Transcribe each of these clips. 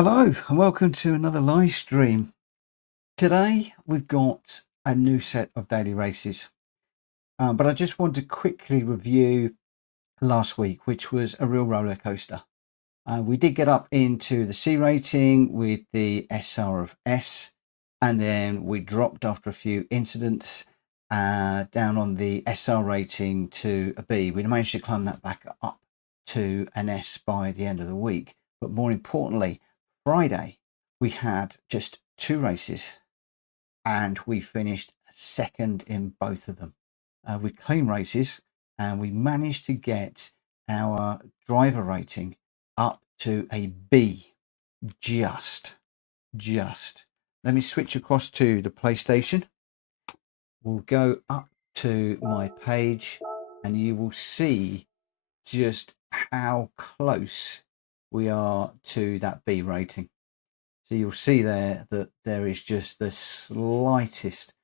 Hello and welcome to another live stream. Today we've got a new set of daily races, but I just want to quickly review last week, which was a real roller coaster. We did get up into the C rating with the SR of S, and then we dropped after a few incidents down on the SR rating to a B. We managed to climb that back up to an S by the end of the week, but more importantly, Friday we had just 2 races and we finished second in both of them with clean races, and we managed to get our driver rating up to a B. Just let me switch across to the PlayStation. We'll go up to my page and you will see just how close we are to that B rating. So you'll see there that there is just the slightest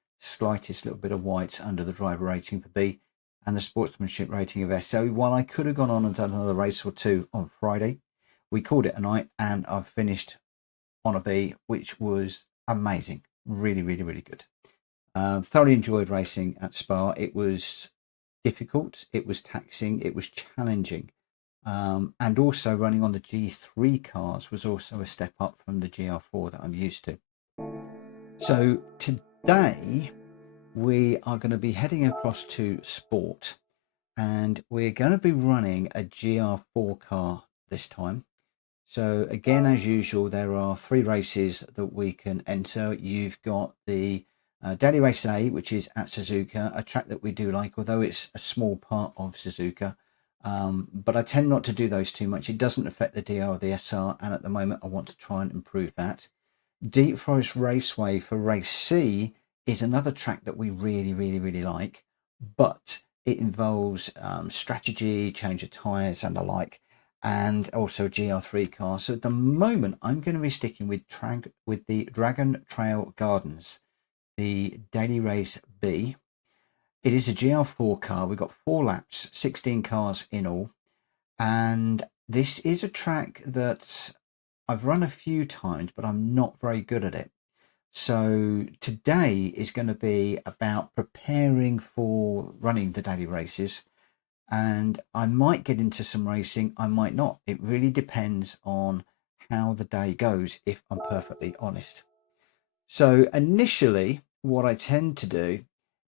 little bit of white under the driver rating for B and the sportsmanship rating of S. So while I could have gone on and done another race or two on Friday, we called it a night and I've finished on a B, which was amazing. Really good. Thoroughly enjoyed racing at Spa. It was difficult, it was taxing, it was challenging. And also running on the G3 cars was also a step up from the GR4 that I'm used to. So today we are going to be heading across to Sport, and we're going to be running a GR4 car this time. So again, as usual, there are 3 races that we can enter. You've got the Daily Race A, which is at Suzuka, a track that we do like, although it's a small part of Suzuka. But I tend not to do those too much. It doesn't affect the DR or the SR, and at the moment I want to try and improve that. Deep Forest Raceway for Race C is another track that we really like, but it involves strategy, change of tyres and the like, and also a GR3 car. So at the moment I'm going to be sticking with the Dragon Trail Gardens, the Daily Race B. It is a GR4 car. We've got 4 laps, 16 cars in all. And this is a track that I've run a few times, but I'm not very good at it. So today is going to be about preparing for running the daily races. And I might get into some racing, I might not. It really depends on how the day goes, if I'm perfectly honest. So initially, what I tend to do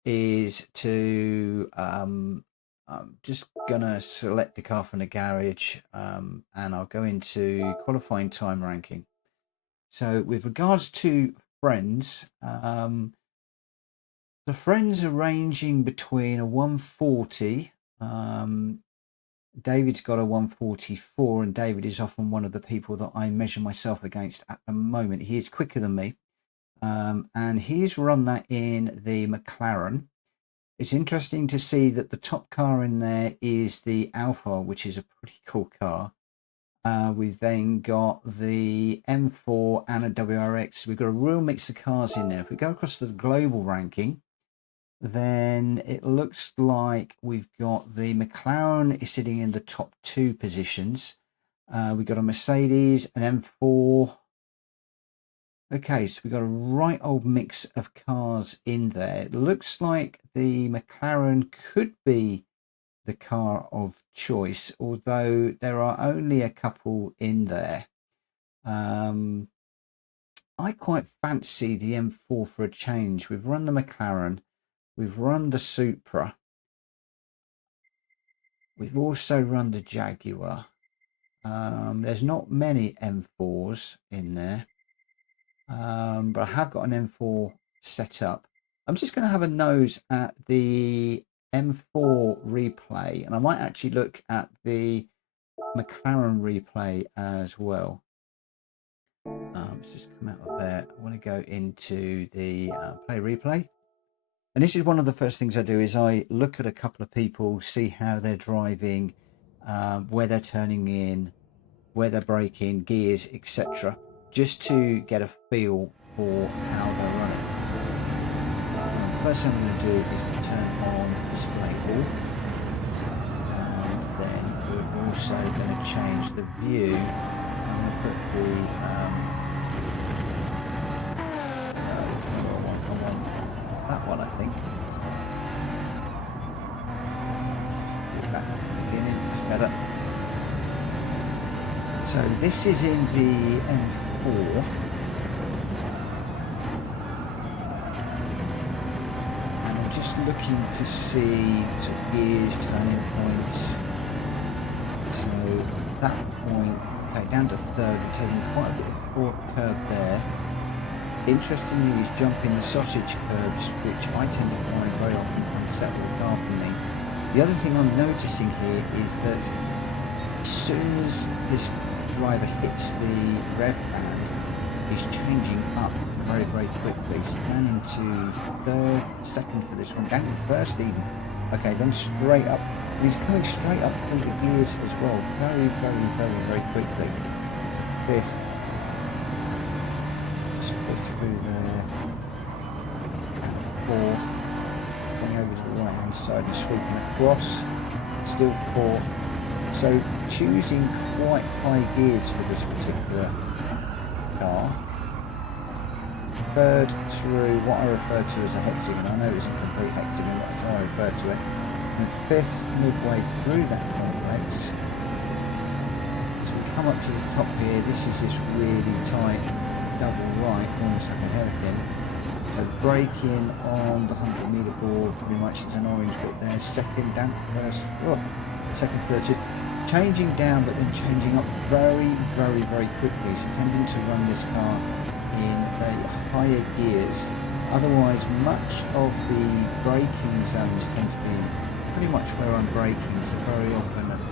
is to I'm just gonna select the car from the garage, and I'll go into qualifying time ranking. So with regards to friends, the friends are ranging between a 140. David's got a 144, and David is often one of the people that I measure myself against at the moment. He is quicker than me. And he's run that in the McLaren. It's interesting to see that the top car in there is the Alpha, which is a pretty cool car. We've then got the M4 and a WRX. We've got a real mix of cars in there. If we go across to the global ranking, then it looks like we've got the McLaren is sitting in the top 2 positions. We've got a Mercedes, an M4. Okay, so we've got a right old mix of cars in there. It looks like the McLaren could be the car of choice, although there are only a couple in there. I quite fancy the M4 for a change. We've run the McLaren, we've run the Supra, we've also run the Jaguar. There's not many M4s in there. But I have got an M4 set up. I'm just going to have a nose at the M4 replay, and I might actually look at the McLaren replay as well. Let's just come out of there. I want to go into the play replay, and this is one of the first things I do is I look at a couple of people, see how they're driving, where they're turning in, where they're braking, gears, etc., just to get a feel for how they're running. And the first thing I'm going to do is to turn on display all, and then we're also going to change the view. I'm going to put the I want that one, I think. Just back to the beginning, it's better. So this is in the M4. And I'm just looking to see sort of gears, turning points. So that point, okay, down to third, we're taking quite a bit of curb there. Interestingly, he's jumping the sausage curbs, which I tend to find very often unsettle the car for me. The other thing I'm noticing here is that as soon as this driver hits the rev band, he's changing up very, very quickly. So down into third, second for this one, down in first even. Okay, then straight up. He's coming straight up through the gears as well, very, very, very, very quickly. So fifth. Just fifth through there. And fourth. Going over to the right hand side and sweeping across. Still fourth. So choosing quite high gears for this particular car. Third through what I refer to as a hexagon. I know it's a complete hexagon, but that's how I refer to it. And fifth midway through that complex. So we come up to the top here. This is this really tight double right, almost like a hairpin. So braking on the 100-meter board, pretty much it's an orange bit there. Second, down first, second, third, just changing down, but then changing up very, very, very quickly. So tending to run this car in the higher gears. Otherwise, much of the braking zones tend to be pretty much where I'm braking. So very often at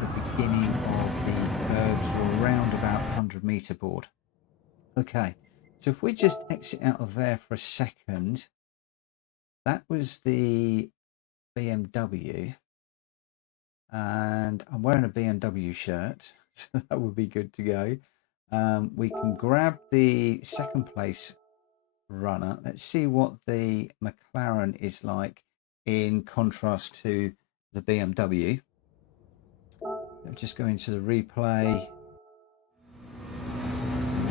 the beginning of the curves or around about 100-meter board. Okay. So if we just exit out of there for a second, that was the BMW, and I'm wearing a BMW shirt, so that would be good to go. We can grab the second place runner. Let's see what the McLaren is like in contrast to the BMW. Let's just go into the replay.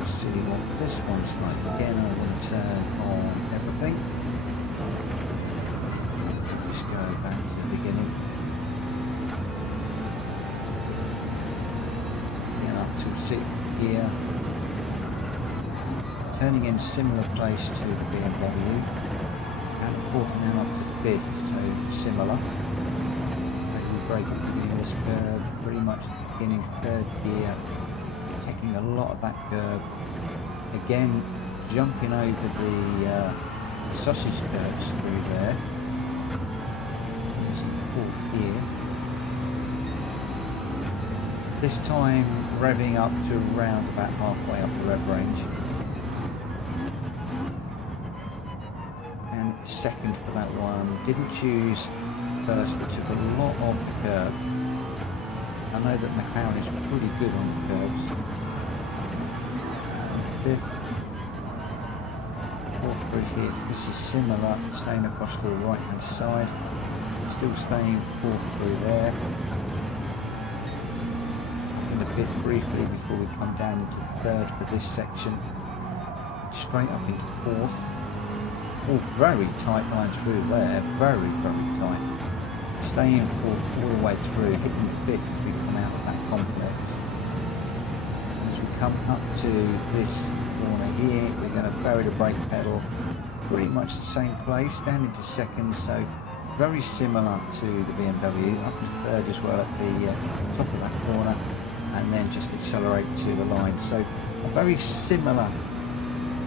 See what this one's like. Again, I want to turn on everything. Just go back to the beginning. Get up to 6th gear. Turning in similar place to the BMW. And 4th now up to 5th, so similar. Maybe brake at the beginning of this curve, pretty much the beginning 3rd gear. Taking a lot of that curve. Again, jumping over the sausage curves through there. Using 4th gear. This time revving up to around about halfway up the rev range. And second for that one. Didn't choose first, but took a lot off the curve. I know that McLaren is pretty good on the curves. 5th, 4th through here. This is similar, staying across to the right hand side. Still staying 4th through there. In the 5th briefly before we come down into 3rd for this section. Straight up into 4th. All very tight lines through there, very, very tight. Staying 4th all the way through, hitting 5th as we come out of that complex. As we come up to this corner here, we're going to bury the brake pedal, pretty much the same place, down into 2nd, so very similar to the BMW, up to 3rd as well at the top of that corner, and then just accelerate to the line. So a very similar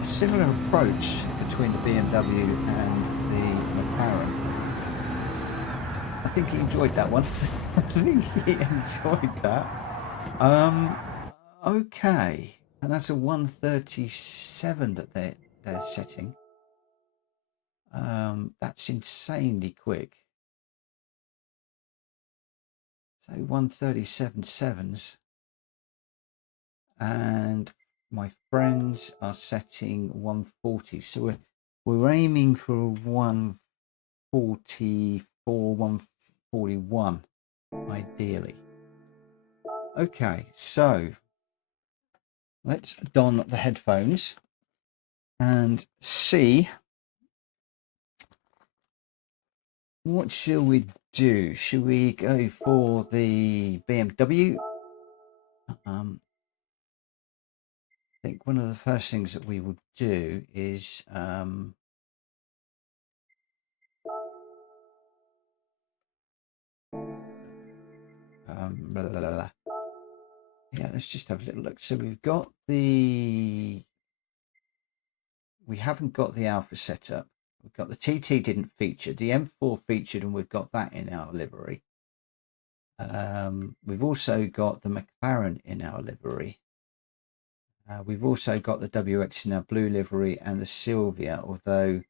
approach between the BMW and the McLaren. I think he enjoyed that one. I think he enjoyed that. Okay, and that's a 137 that they're setting. That's insanely quick. So 137.7s, and my friends are setting 140. So we're aiming for 144, 141 ideally. Okay, so let's don the headphones and see what shall we do. Should we go for the BMW? I think one of the first things that we will do is yeah, let's just have a little look. So we've got we haven't got the Alpha set up. We've got the TT didn't feature. The M4 featured, and we've got that in our livery. We've also got the McLaren in our livery. We've also got the WX in our blue livery and the Sylvia, although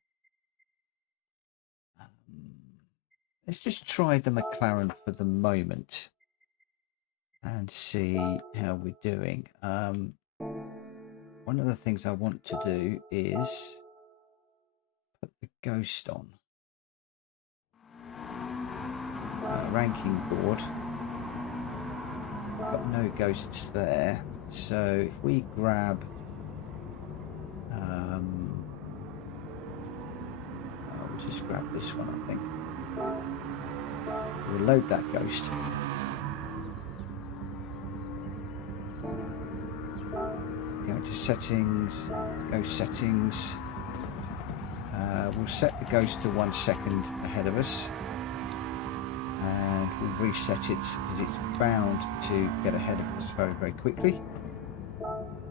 let's just try the McLaren for the moment and see how we're doing. One of the things I want to do is put the Ghost on. Ranking board. We've got no ghosts there. So if we grab we'll just grab this one, I think. We'll load that Ghost. Go into settings, Ghost settings. We'll set the Ghost to 1 second ahead of us. And we'll reset it because it's bound to get ahead of us very, very quickly.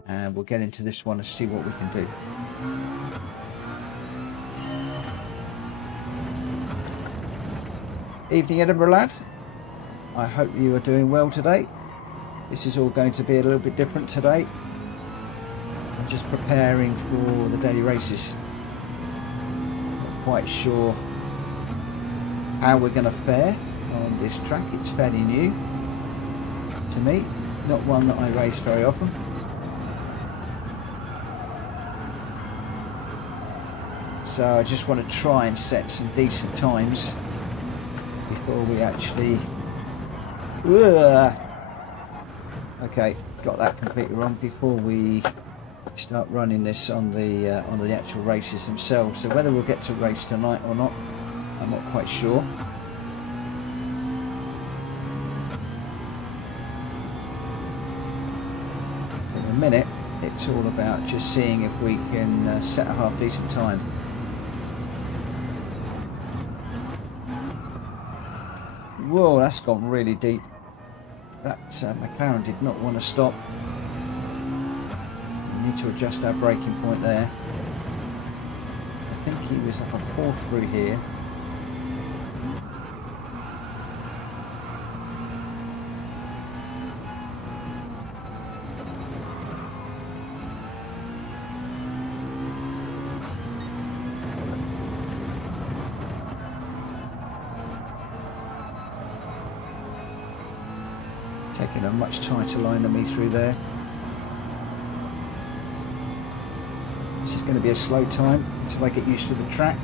And we'll get into this one and see what we can do. Evening, Edinburgh lads. I hope you are doing well today. This is all going to be a little bit different today. I'm just preparing for the daily races. Not quite sure how we're going to fare on this track. It's fairly new to me, not one that I race very often. So I just want to try and set some decent times before we actually... Okay, got that completely wrong. Before we start running this on the actual races themselves. So whether we'll get to race tonight or not, I'm not quite sure. In a minute, it's all about just seeing if we can set a half decent time. Whoa, that's gone really deep. That McLaren did not want to stop. We need to adjust our braking point there. I think he was up a 4 through here. Taking a much tighter line than me through there. This is going to be a slow time until I get used to the track.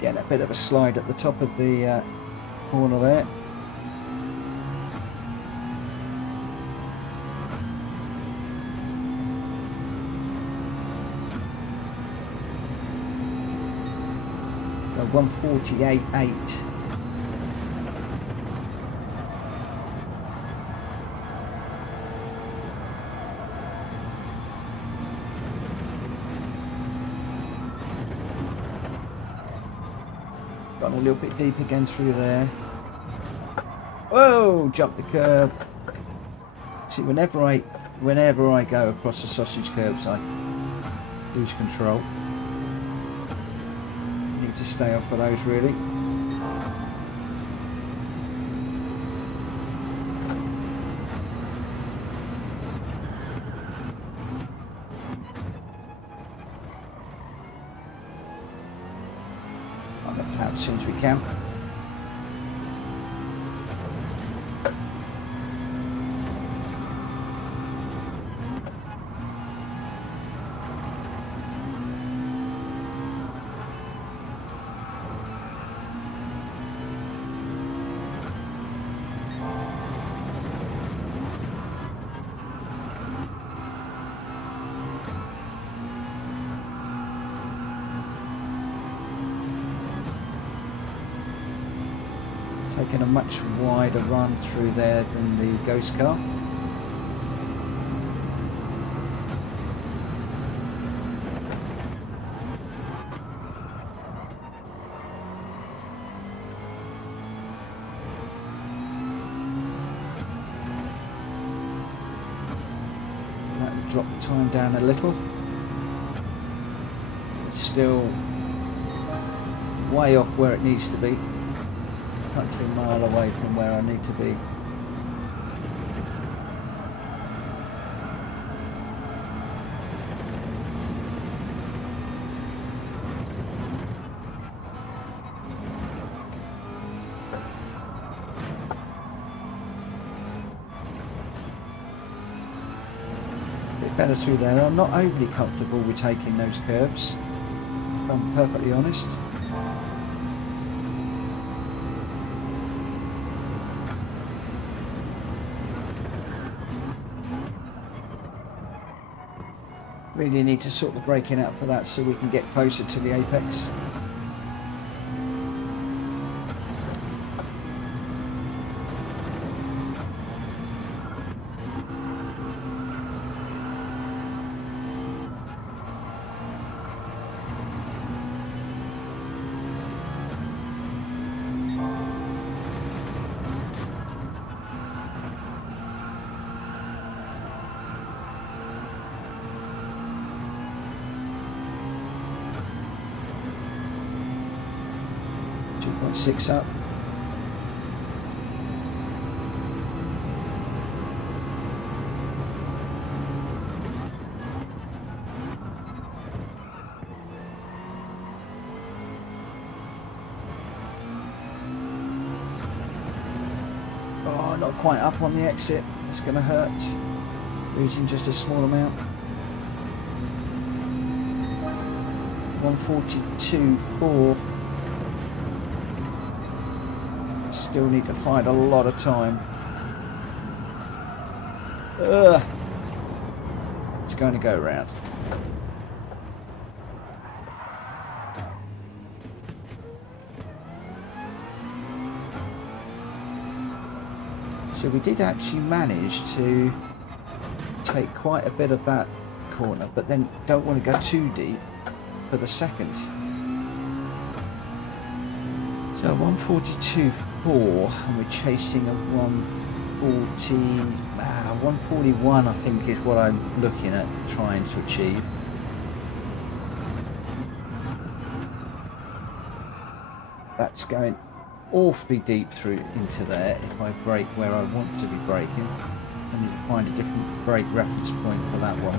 Getting a bit of a slide at the top of the corner there. So 148.8. Got a little bit deep again through there. Whoa! Jump the curb. See, whenever I go across the sausage curbs, I lose control. Need to stay off of those really. I'll get out as soon as we can. taking a much wider run through there than the ghost car. That will drop the time down a little. It's still way off where it needs to be. Country mile away from where I need to be. Bit better through there. I'm not overly comfortable with taking those curves, if I'm perfectly honest. Really need to sort the braking out for that so we can get closer to the apex. Six up. Oh, not quite up on the exit. It's going to hurt. Losing just a small amount. 142.4. Still need to find a lot of time. It's going to go round. So we did actually manage to take quite a bit of that corner, but then don't want to go too deep for the second. So 142.4 and we're chasing a 141 I think is what I'm looking at trying to achieve. That's going awfully deep through into there. If I brake where I want to be braking, I need to find a different brake reference point for that one.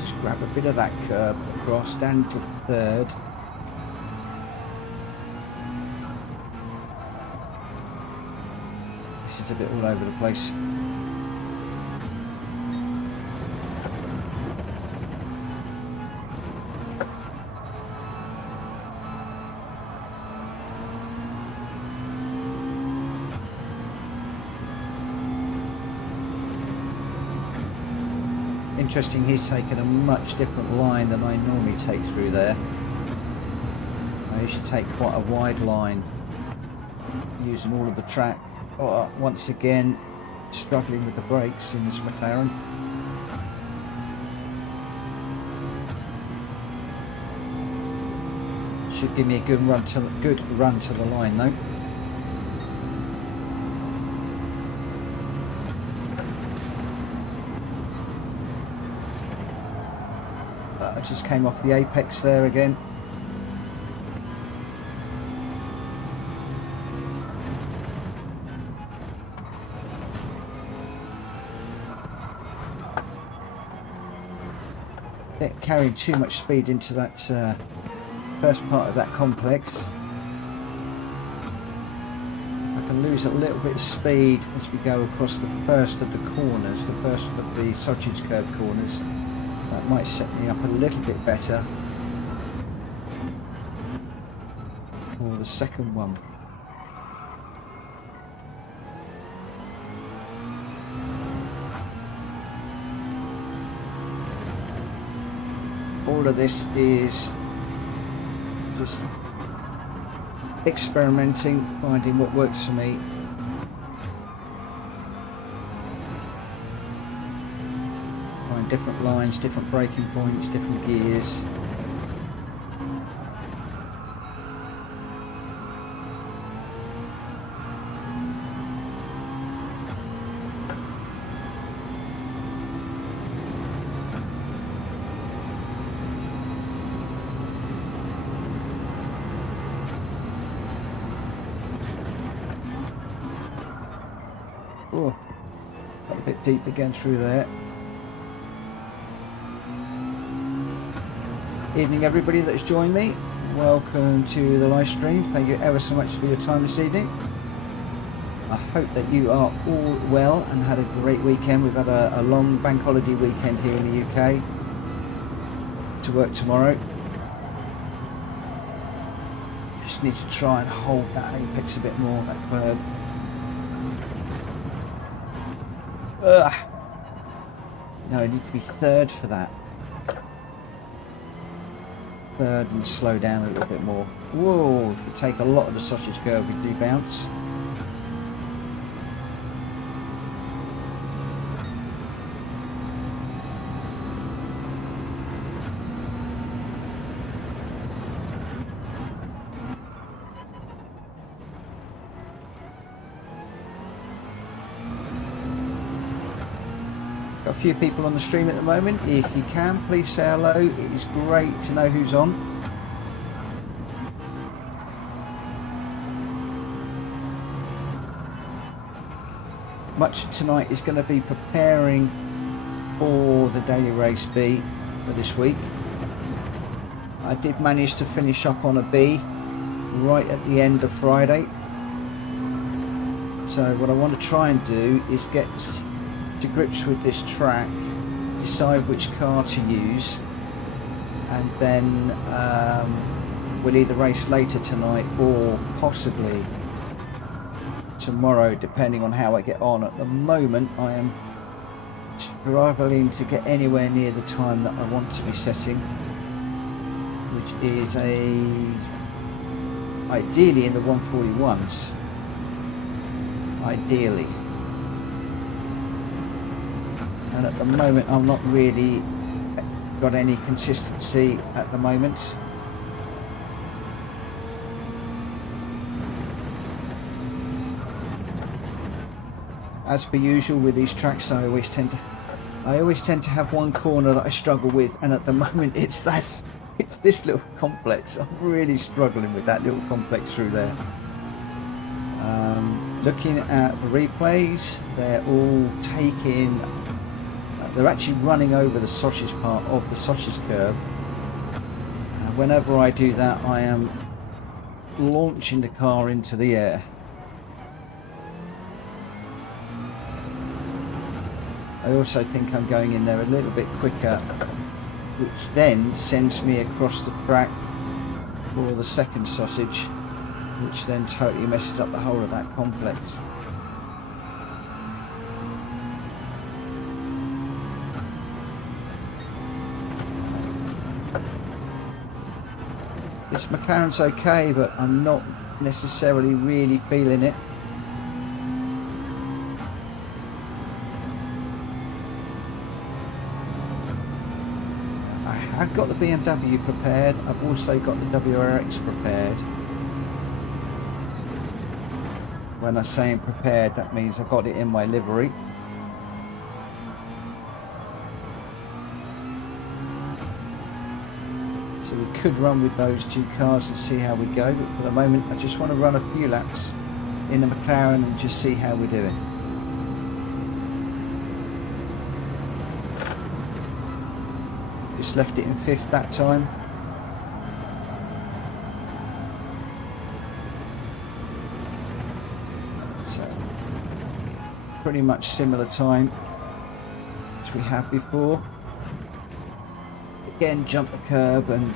Just grab a bit of that curb across down to third. This is a bit all over the place. Interesting, he's taken a much different line than I normally take through there. I usually take quite a wide line, using all of the track. Oh, once again, struggling with the brakes in this McLaren. Should give me a good run to the line though. I just came off the apex there again. Carrying too much speed into that first part of that complex. I can lose a little bit of speed as we go across the first of the corners, the first of the sausage curb corners. That might set me up a little bit better for the second one. All of this is just experimenting, finding what works for me. Find different lines, different braking points, different gears. Oh, got a bit deep again through there. Evening everybody that has joined me. Welcome to the live stream. Thank you ever so much for your time this evening. I hope that you are all well and had a great weekend. We've had a long bank holiday weekend here in the UK. To work tomorrow. Just need to try and hold that apex a bit more, that curve. Ugh. No, I need to be third for that. Third and slow down a little bit more. Whoa, if we take a lot of the sausage curve, we do bounce. Got a few people on the stream at the moment. If you can, please say hello. It is great to know who's on. Much tonight is going to be preparing for the daily race B for this week. I did manage to finish up on a B right at the end of Friday. So what I want to try and do is get to grips with this track, decide which car to use, and then we'll either race later tonight or possibly tomorrow, depending on how I get on. At the moment I am struggling to get anywhere near the time that I want to be setting, which is ideally in the 141s, ideally. And at the moment I'm not really got any consistency at the moment. As per usual with these tracks, I always tend to have one corner that I struggle with, and at the moment it's this little complex. I'm really struggling with that little complex through there. Looking at the replays, they're all taking. They're actually running over the sausage part of the sausage curve. Whenever I do that, I am launching the car into the air. I also think I'm going in there a little bit quicker, which then sends me across the track for the second sausage, which then totally messes up the whole of that complex. This McLaren's okay, but I'm not necessarily really feeling it. I've got the BMW prepared. I've also got the WRX prepared. When I say I'm prepared, that means I've got it in my livery. So we could run with those two cars and see how we go, but for the moment I just want to run a few laps in the McLaren and just see how we're doing. Just left it in fifth that time. So pretty much similar time as we had before. Again, jumped the curb and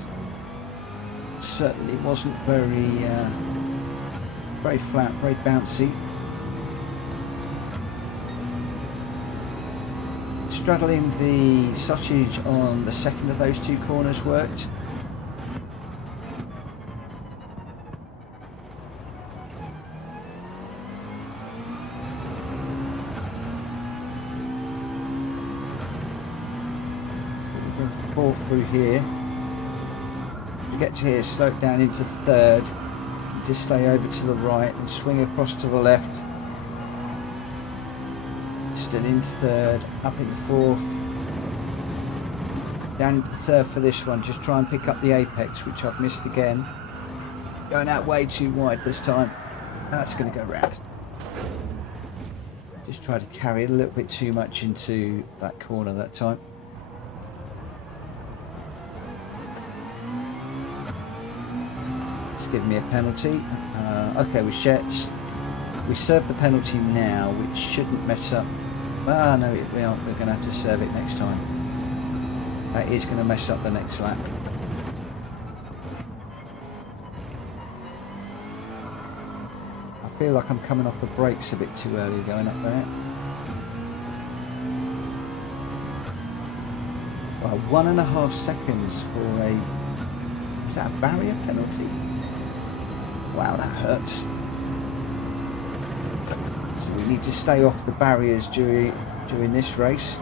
certainly wasn't very flat, very bouncy. Straddling the sausage on the second of those two corners worked. fourth through here. Get to here, slow it down into third. Just stay over to the right and swing across to the left. Still in third, up in fourth. Down into third for this one. Just try and pick up the apex, which I've missed again. Going out way too wide this time. That's going to go round. Just try to carry it a little bit too much into that corner that time. It's given me a penalty. Okay, we serve the penalty now, which shouldn't mess up. Ah, no, we aren't. We're going to have to serve it next time. That is going to mess up the next lap. I feel like I'm coming off the brakes a bit too early going up there. Well, 1.5 seconds for a... Is that a barrier penalty? Wow, that hurts. So we need to stay off the barriers during this race.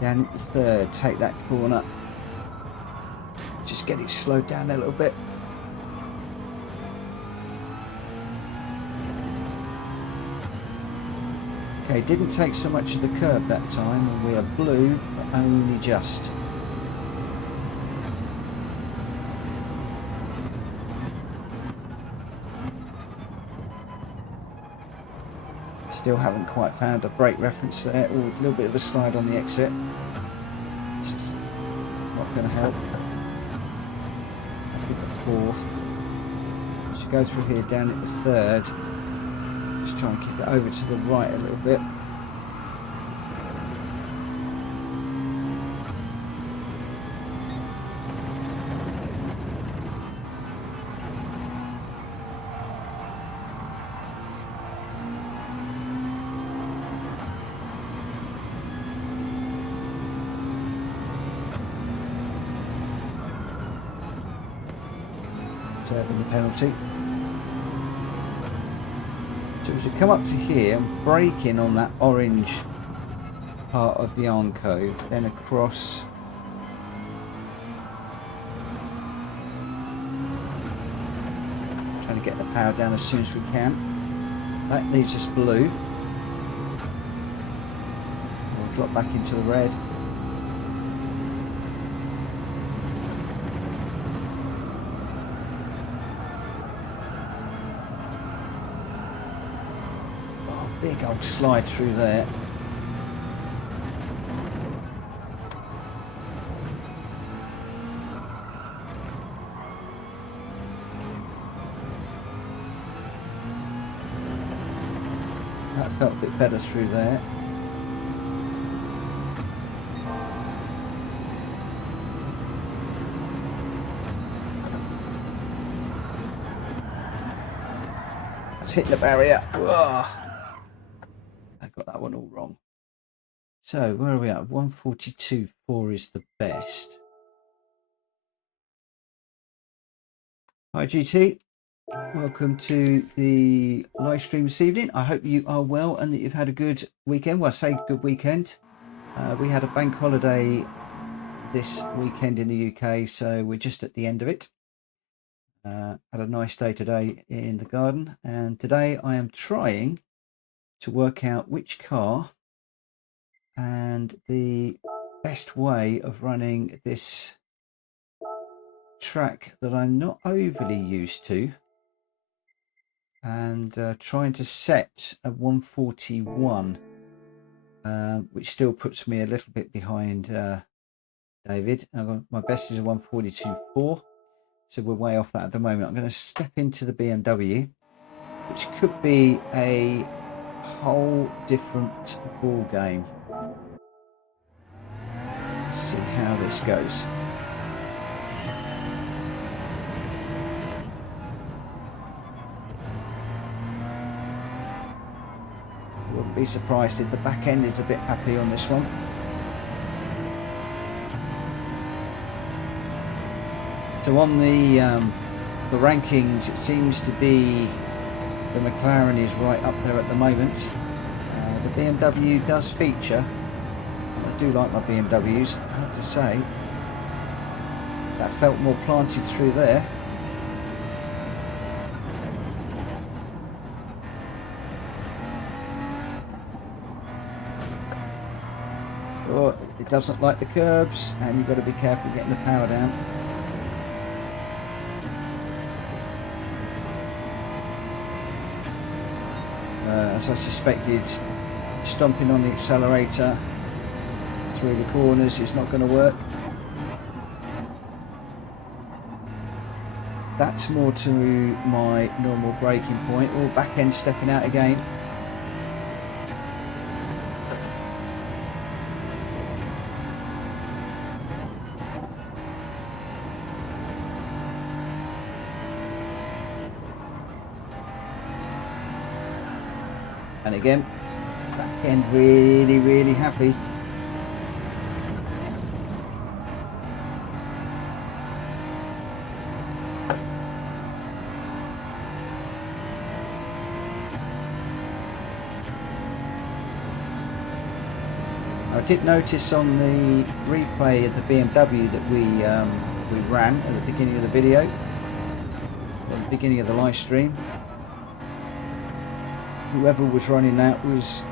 Down into third, take that corner. Just get it slowed down a little bit. Okay, didn't take so much of the curve that time, and we are blue, but only just. Still haven't quite found a brake reference there. Oh, a little bit of a slide on the exit. It's not going to help. I think the fourth. She goes through here, down into third. Just try and kick it over to the right a little bit. Serving the penalty. So as you come up to here and brake in on that orange part of the arm cove, then across trying to get the power down as soon as we can. That leaves us blue. We'll drop back into the red. Big old slide through there. That felt a bit better through there. Let's hit the barrier. Whoa. Got that one all wrong. So where are we at? 142.4 is the best. Hi GT, welcome to the live stream this evening. I hope you are well and that you've had a good weekend. Well, I say good weekend. We had a bank holiday this weekend in the UK, so we're just at the end of it. Had a nice day today in the garden, and today I am trying to work out which car and the best way of running this track that I'm not overly used to, and trying to set a 141, which still puts me a little bit behind David. My best is a 142.4, so we're way off that at the moment. I'm going to step into the BMW, which could be a whole different ball game. Let's see how this goes. Wouldn't be surprised if the back end is a bit happy on this one. So on the rankings, it seems to be The McLaren is right up there at the moment. The BMW does feature. I do like my BMWs, I have to say. That felt more planted through there. Oh, it doesn't like the curbs, and you've got to be careful getting the power down. As I suspected, stomping on the accelerator through the corners is not going to work. That's more to my normal braking point. Or back end stepping out again. And again, back end really happy. I did notice on the replay of the BMW that we ran at the beginning of the video, at the beginning of the live stream. Whoever was running that was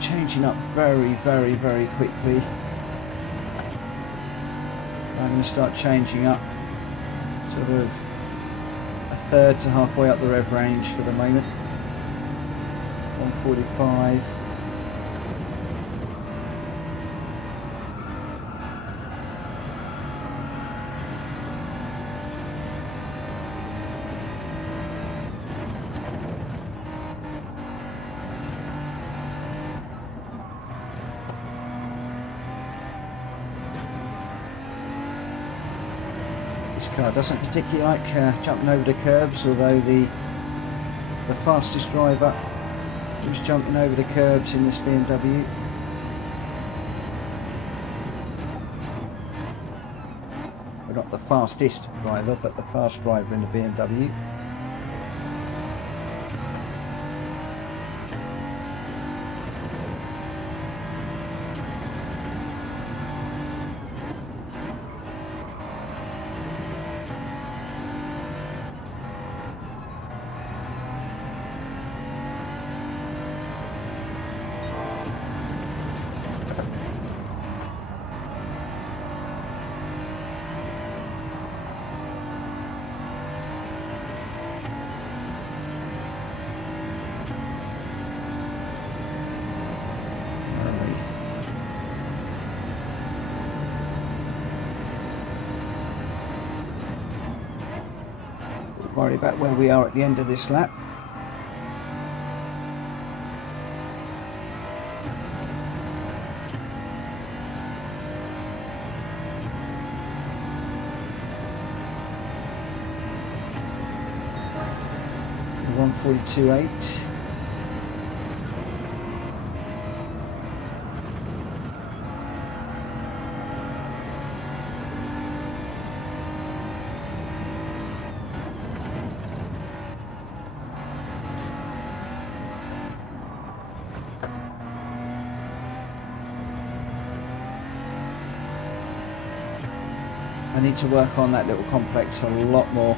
changing up very quickly. I'm going to start changing up sort of a third to halfway up the rev range for the moment. 145. This car doesn't particularly like jumping over the curbs, although the fastest driver was jumping over the curbs in this BMW. Well, not the fastest driver, but the fast driver in the BMW. Worry about where we are at the end of this lap. .142.8. I need to work on that little complex a lot more.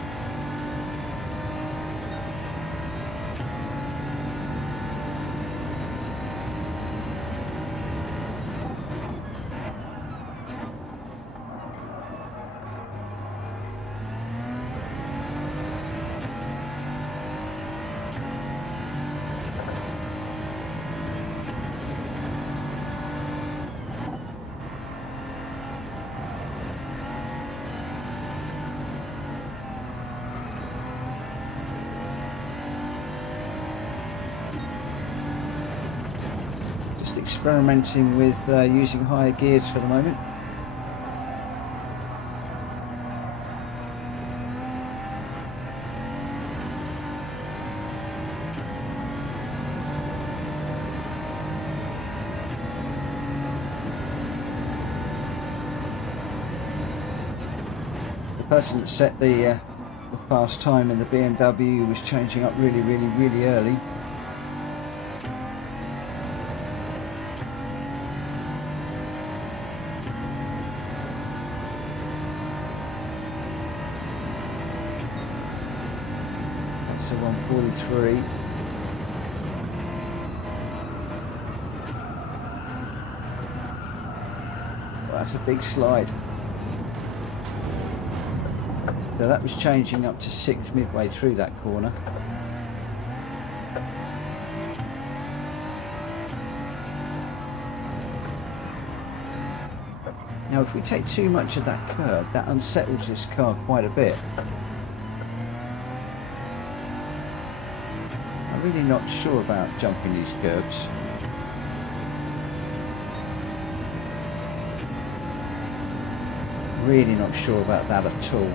Experimenting with using higher gears for the moment. The person that set the the fast time in the BMW was changing up really early. That's the 143. Well, that's a big slide. So that was changing up to 6 midway through that corner. Now if we take too much of that curb, that unsettles this car quite a bit. I'm really not sure about jumping these curbs. Really not sure about that at all.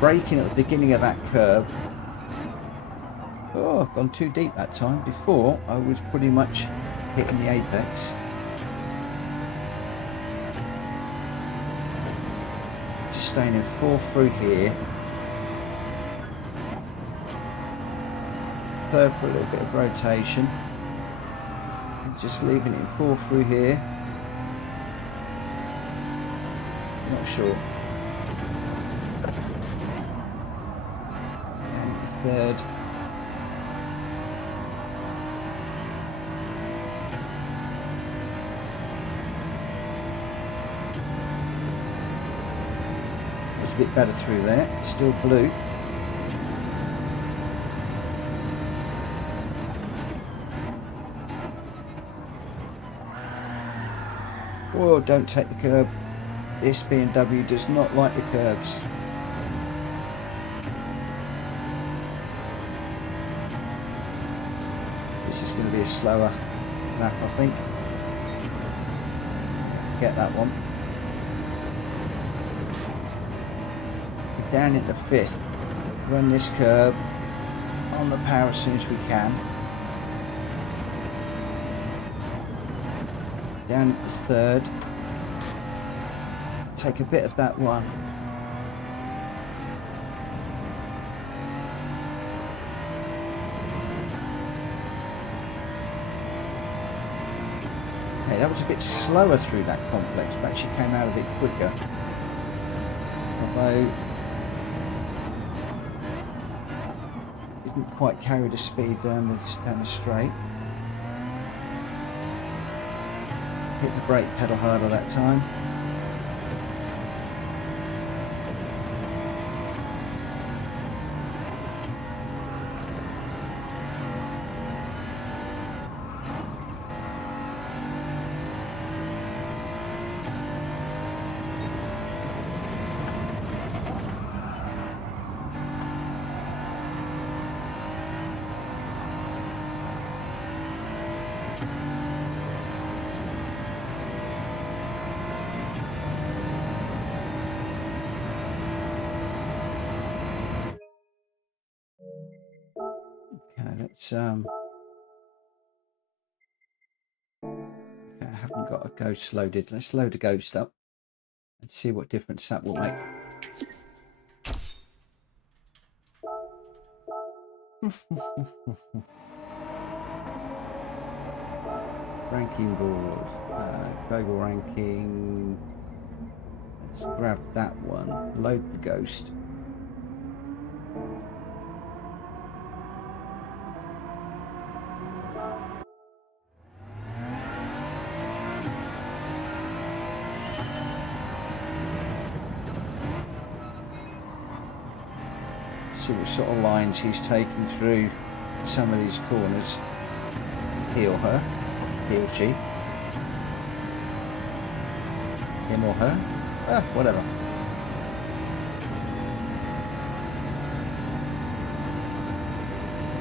Braking at the beginning of that curb. Oh, I've gone too deep that time. Before, I was pretty much hitting the apex. Just staying in full through here. Third for a little bit of rotation. And just leaving it in full through here. Not sure. Third. Was a bit better through there. Still blue. Oh, don't take the curb. This BMW does not like the curbs. This is going to be a slower lap, I think. Get that one. Down into fifth. Run this curb on the power as soon as we can. Down into third. Take a bit of that one. Okay, that was a bit slower through that complex, but actually came out a bit quicker. Although didn't quite carry the speed down the straight. Hit the brake pedal harder that time. Okay, I haven't got a ghost loaded. Let's load a ghost up and see what difference that will make. Ranking board, global ranking. Let's grab that one, load the ghost. See what sort of lines he's taking through some of these corners. He or her, he or she, him or her, whatever.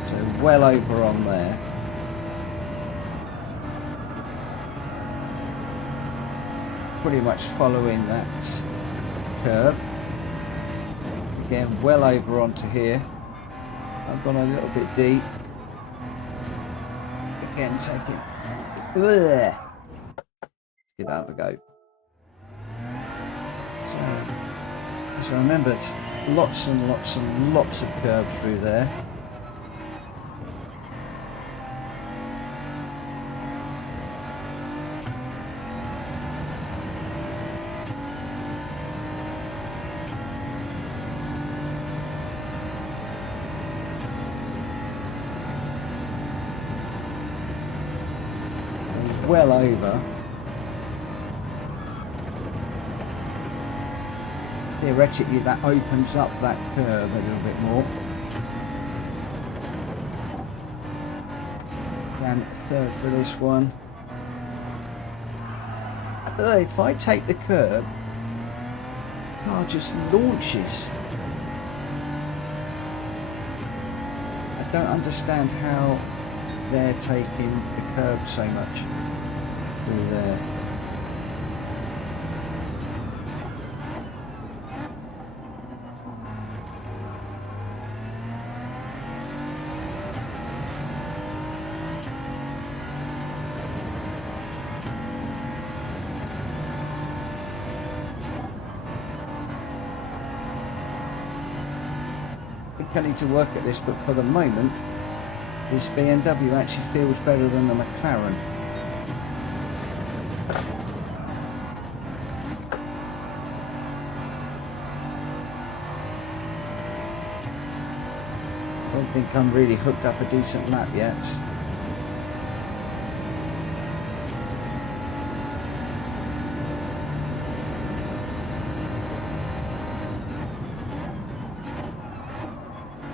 So well over on there. Pretty much following that curve. Again, well over onto here. I've gone a little bit deep. Again, taking. Let's give that a go. So, as I remembered, lots and lots and lots of curb through there. Well over. Theoretically that opens up that curve a little bit more. Down at the third for this one. If I take the curb, the car just launches. I don't understand how they're taking the curb so much through there. I need to work at this, but for the moment this BMW actually feels better than the McLaren. I don't think I'm really hooked up a decent lap yet.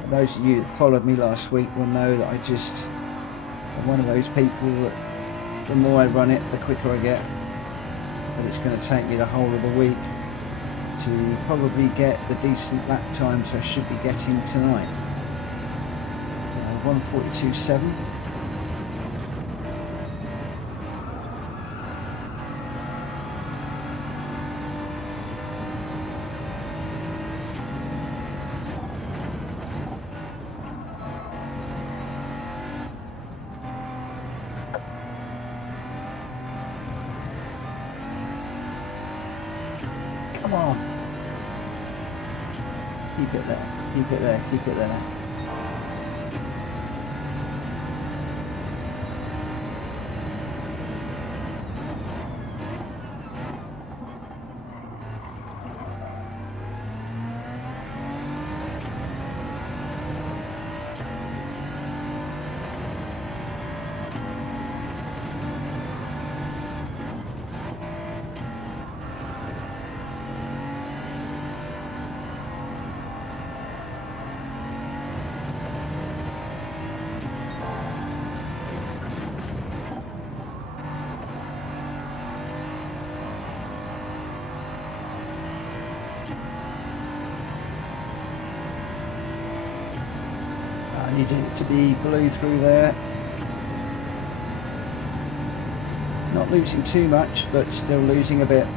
Those of you that followed me last week will know that I'm one of those people that the more I run it, the quicker I get. But it's going to take me the whole of the week to probably get the decent lap times I should be getting tonight. 1:42.7. Come on. Keep it there, keep it there, keep it there. I need it to be blue through there. Not losing too much, but still losing a bit.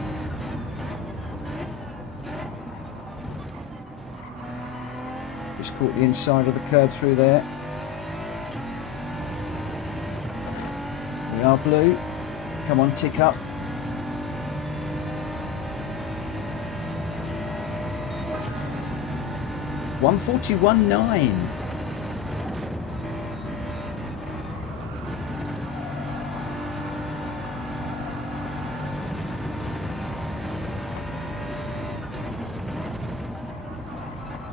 Just caught the inside of the curb through there. We are blue. Come on, tick up. $141.9.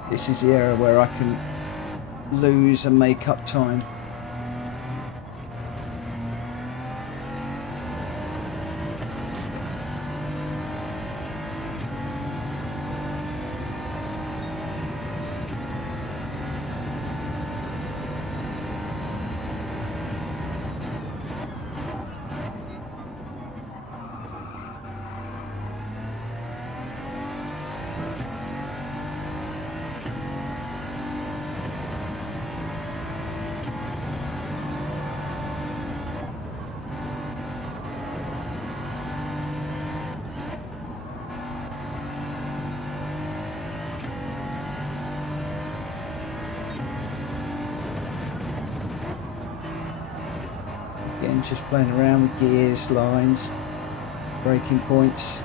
This is the area where I can lose and make up time. Again, just playing around with gears, lines, braking points.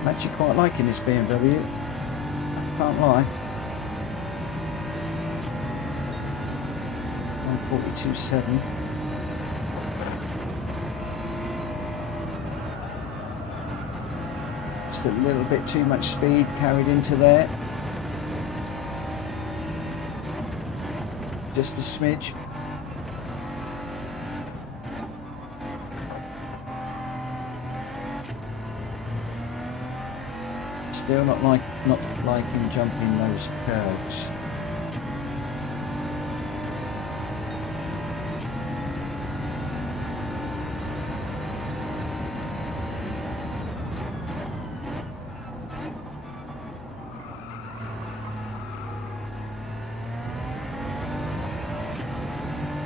I'm actually quite liking this BMW. Can't lie. 142.7. Just a little bit too much speed carried into there. Just a smidge. Still not liking jumping those curves.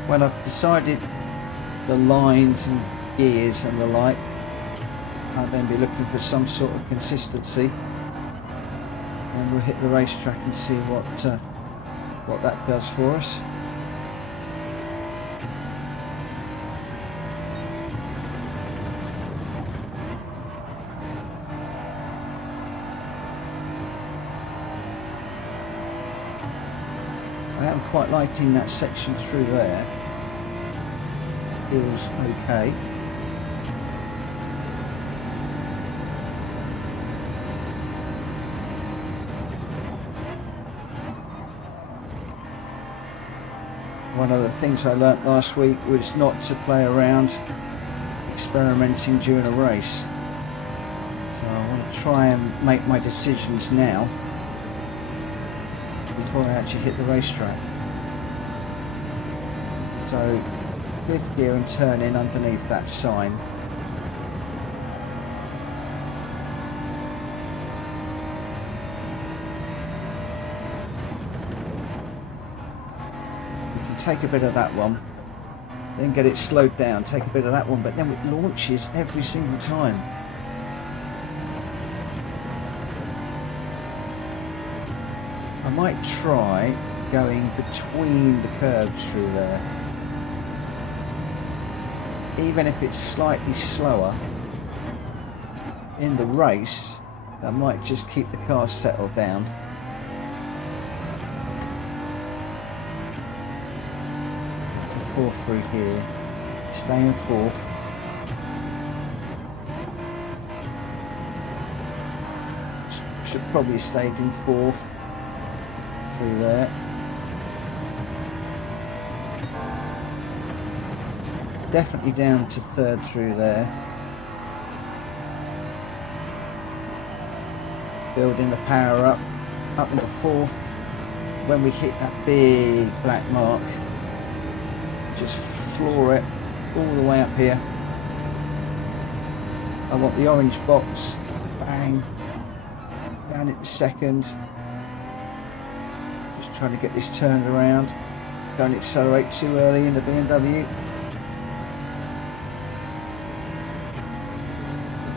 When I've decided the lines and gears and the like, I'll then be looking for some sort of consistency, and we'll hit the racetrack and see what that does for us. I am quite liking that section through there. Feels okay. One of the things I learnt last week was not to play around experimenting during a race. So I want to try and make my decisions now before I actually hit the racetrack. So 5th gear and turn in underneath that sign. You can take a bit of that one, then get it slowed down, take a bit of that one, but then it launches every single time. I might try going between the curves through there. Even if it's slightly slower in the race, that might just keep the car settled down. To 4th through here, stay in 4th. Should probably have stayed in 4th through there. Definitely down to 3rd through there. Building the power up into 4th. When we hit that big black mark, just floor it all the way up here. I want the orange box. Bang. Down into 2nd. Just trying to get this turned around. Don't accelerate too early in the BMW.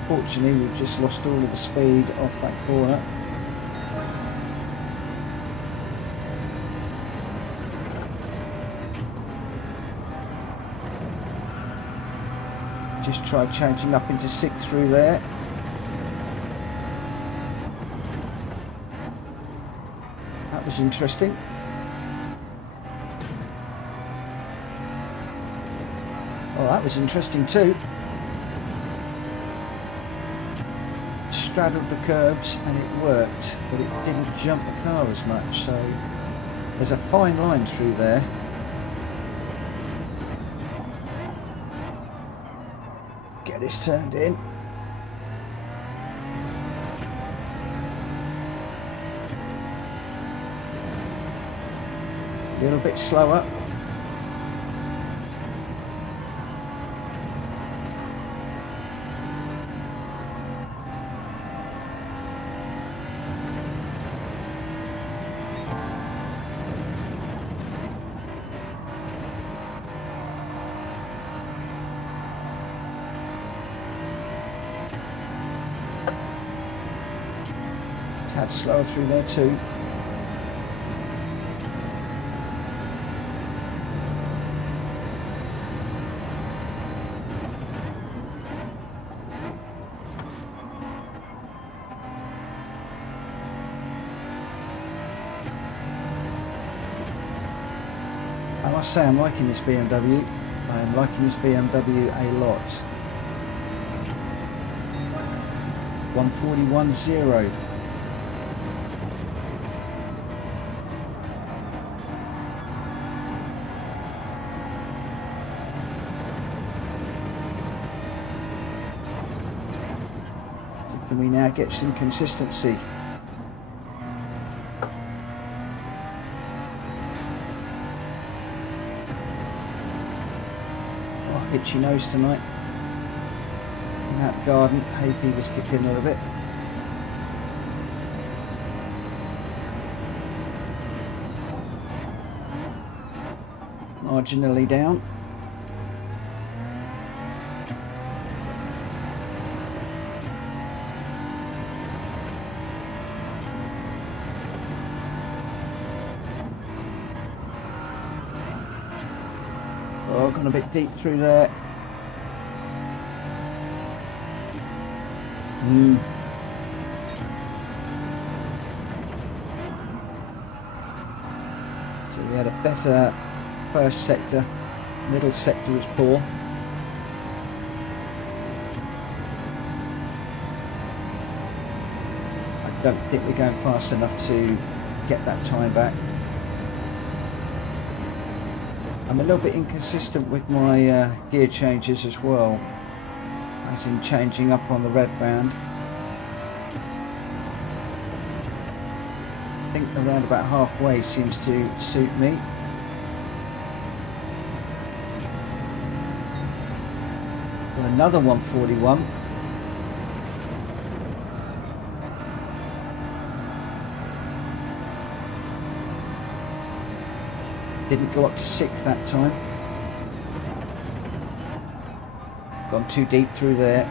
Unfortunately, we've just lost all of the speed off that corner. Just tried changing up into 6th through there. That was interesting. Well, that was interesting too. Straddled the curbs and it worked, but it didn't jump the car as much, so there's a fine line through there. Get this turned in. A little bit slower. Tad slower through there too. must say I'm liking this BMW. I'm liking this BMW a lot. 141.0. So can we now get some consistency? Oh, itchy nose tonight. In that garden, hay fever's kicked in a little bit. Marginally down. Oh, gone a bit deep through there. So we had a better first sector, middle sector was poor. I don't think we're going fast enough to get that time back. I'm a little bit inconsistent with my gear changes as well, as in changing up on the rev band. I think around about halfway seems to suit me. Got another 141. Didn't go up to 6 that time. Gone too deep through there.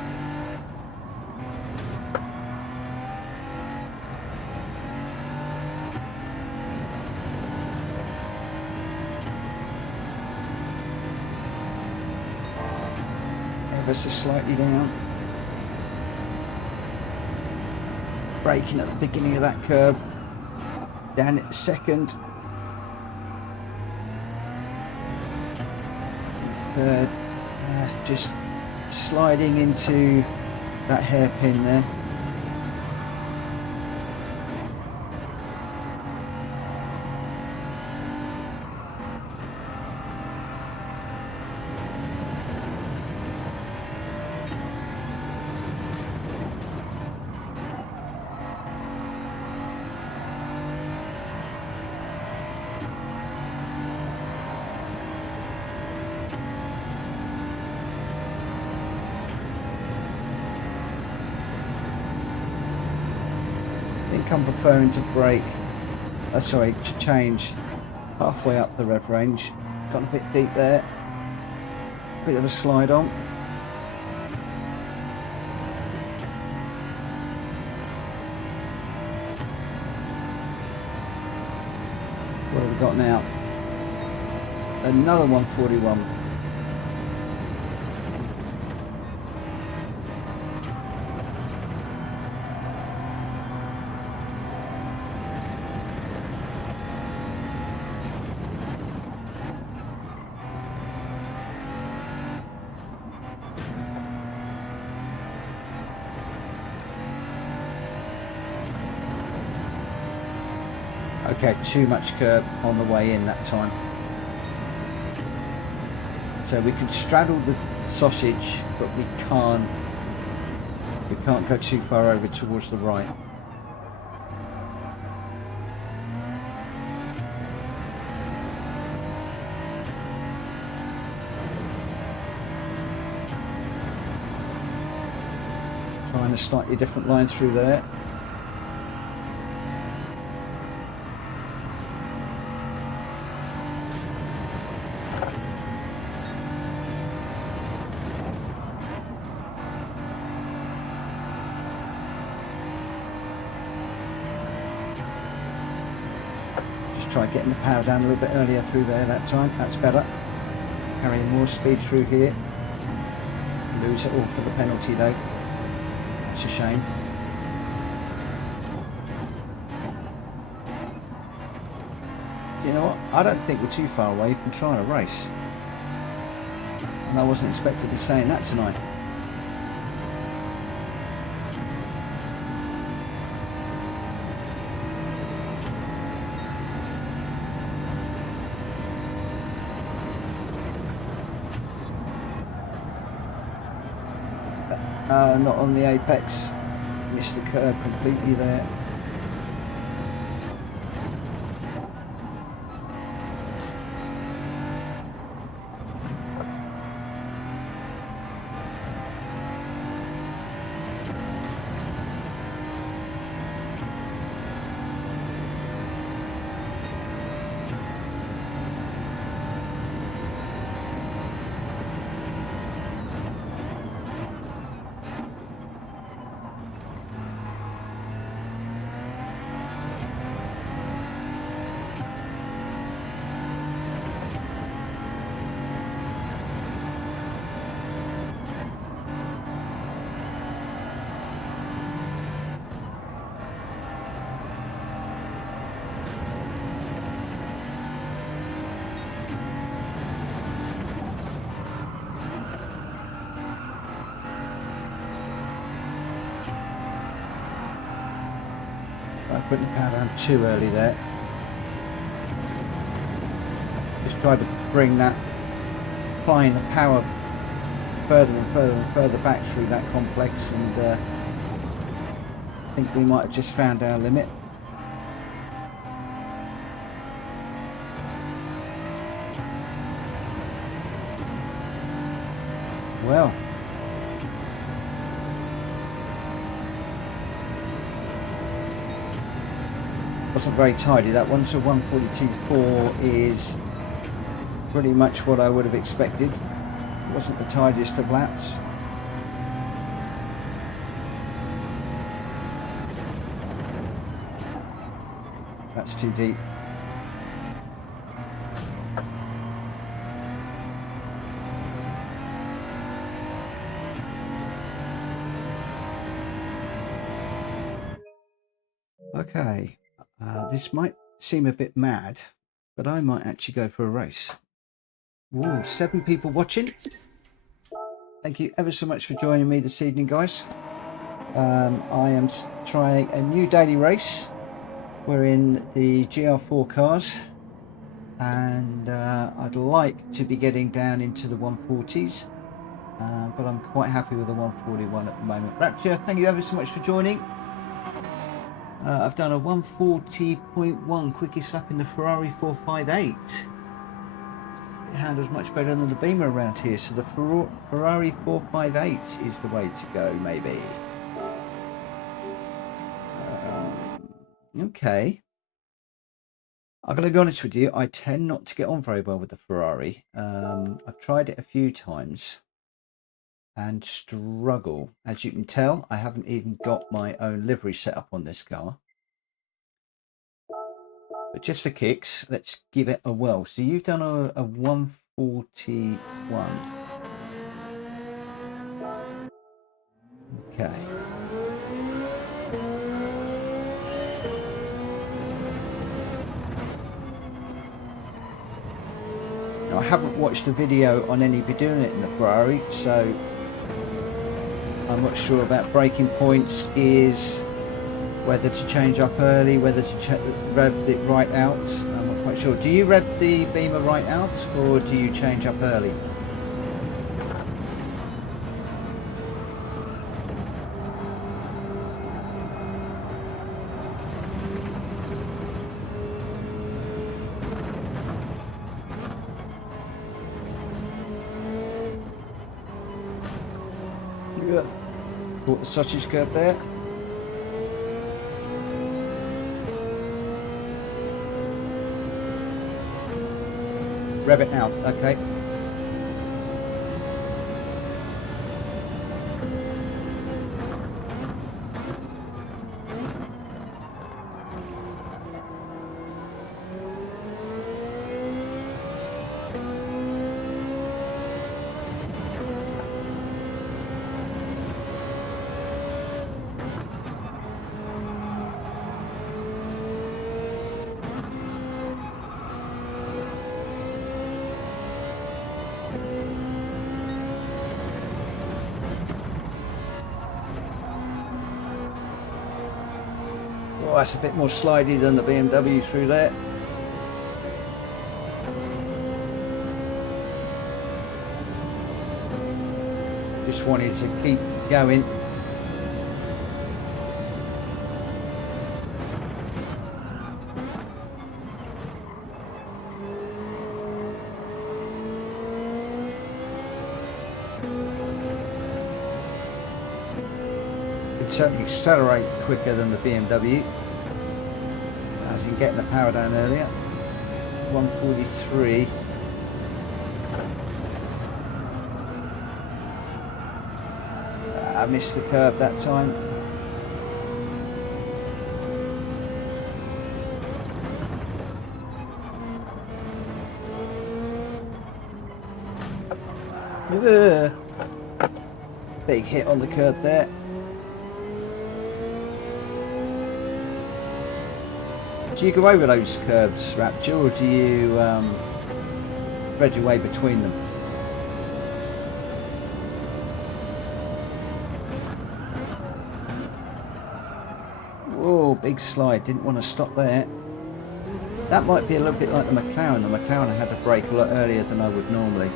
Ever so slightly down. Braking at the beginning of that curve. Down at the second. Third, just sliding into that hairpin there. I'm preferring to brake, to change halfway up the rev range. Got a bit deep there, bit of a slide on. What have we got now? Another 141. Okay, too much curb on the way in that time. So we can straddle the sausage, but we can't go too far over towards the right. Trying a slightly different line through there. Try getting the power down a little bit earlier through there that time. That's better. Carrying more speed through here. Lose it all for the penalty though. It's a shame. Do you know what? I don't think we're too far away from trying a race. And I wasn't expected to be saying that tonight. Not on the apex. Missed the curb completely there. I putting the power down too early there. Just tried to bring that, applying the power further and further and further back through that complex, and I think we might have just found our limit. Well, wasn't very tidy that one, so 142.4 is pretty much what I would have expected. It wasn't the tidiest of laps. That's too deep. Okay. This might seem a bit mad, but I might actually go for a race. Whoa, 7 people watching. Thank you ever so much for joining me this evening, guys. I am trying a new daily race. We're in the GR4 cars, and I'd like to be getting down into the 140s, but I'm quite happy with the 141 at the moment. Rapture, thank you ever so much for joining. I've done a 140.1 quickest lap in the Ferrari 458. It handles much better than the Beamer around here, so the Ferrari 458 is the way to go, maybe. Okay. I'm going to be honest with you, I tend not to get on very well with the Ferrari. I've tried it a few times and struggle. As you can tell, I haven't even got my own livery set up on this car. But just for kicks, let's give it a whirl. So you've done a 141. Okay. Now, I haven't watched a video on anybody doing it in the Ferrari, so I'm not sure about braking points, gears, whether to change up early, whether to rev it right out. I'm not quite sure. Do you rev the Beamer right out, or do you change up early? Yeah. Caught the sausage curb there. Rev it out, okay. Oh, that's a bit more slidey than the BMW through there. Just wanted to keep going. Can certainly accelerate quicker than the BMW, as in getting the power down earlier. 143. I missed the curve that time. Ugh. Big hit on the curb there. Do you go over those curves, Rapture, or do you thread your way between them? Whoa, big slide. Didn't want to stop there. That might be a little bit like the McLaren. The McLaren had to brake a lot earlier than I would normally.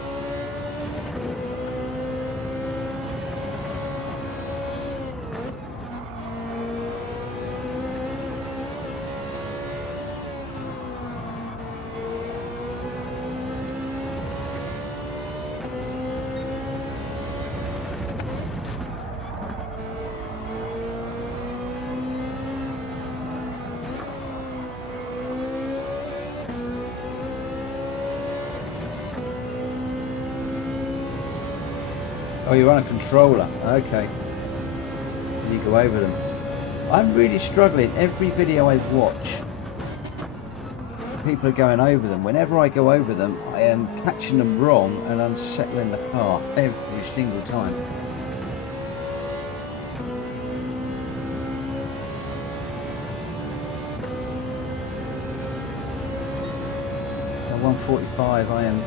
Oh, you're on a controller. Okay. You go over them. I'm really struggling. Every video I watch, people are going over them. Whenever I go over them, I am catching them wrong and unsettling the car every single time. At 145, I am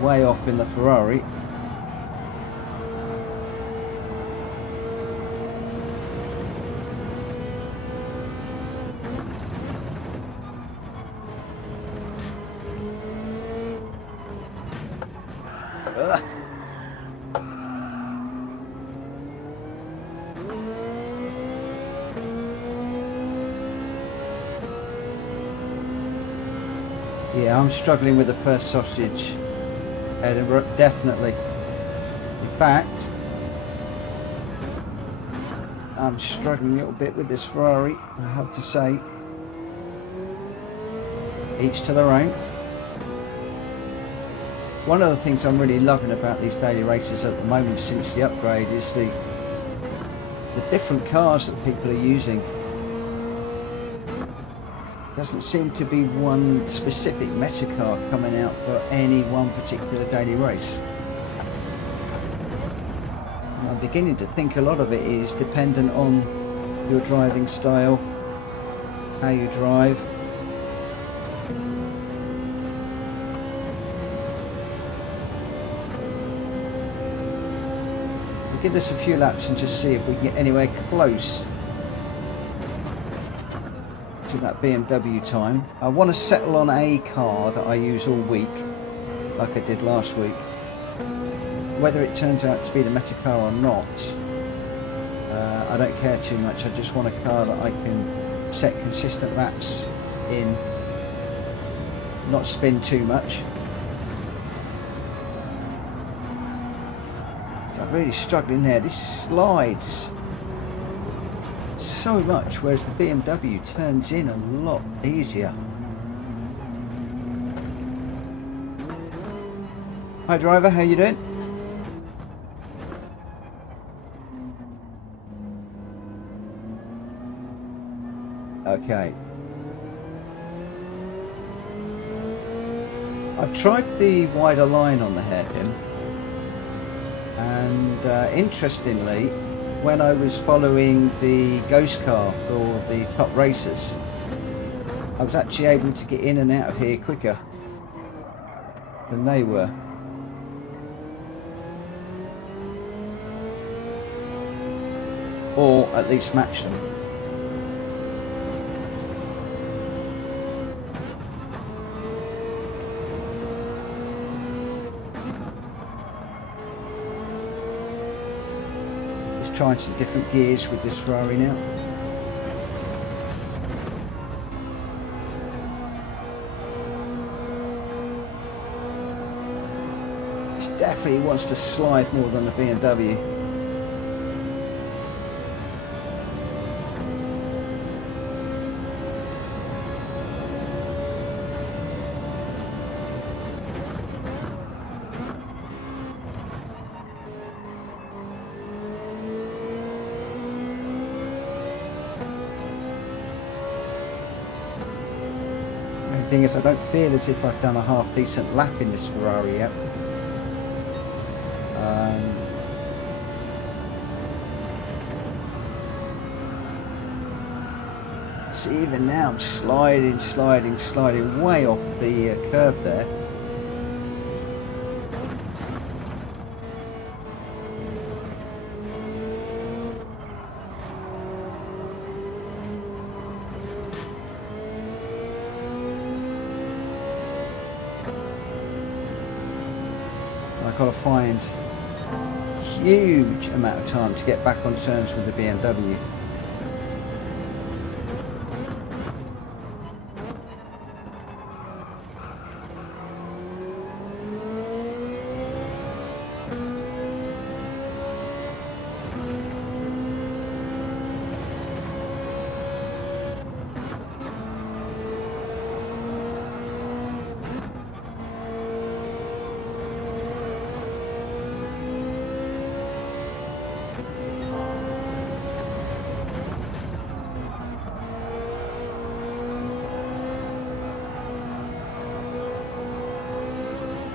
way off in the Ferrari. Ugh. Yeah, I'm struggling with the first sausage. Edinburgh, definitely. In fact, I'm struggling a little bit with this Ferrari, I have to say. Each to their own. One of the things I'm really loving about these daily races at the moment since the upgrade is the different cars that people are using. Doesn't seem to be one specific meta car coming out for any one particular daily race. And I'm beginning to think a lot of it is dependent on your driving style, how you drive. We'll give this a few laps and just see if we can get anywhere close to that BMW time. I want to settle on a car that I use all week, like I did last week. Whether it turns out to be the meta car or not, I don't care too much. I just want a car that I can set consistent laps in, not spin too much. So I'm really struggling there. This slides so much, whereas the BMW turns in a lot easier. Hi driver, how you doing? Okay. I've tried the wider line on the hairpin, and interestingly, when I was following the ghost car for the top racers, I was actually able to get in and out of here quicker than they were. or at least match them. Just trying some different gears with this Ferrari now. This definitely wants to slide more than the BMW. The thing is, I don't feel as if I've done a half decent lap in this Ferrari yet. See, even now I'm sliding way off the curb there. I've got to find a huge amount of time to get back on terms with the BMW.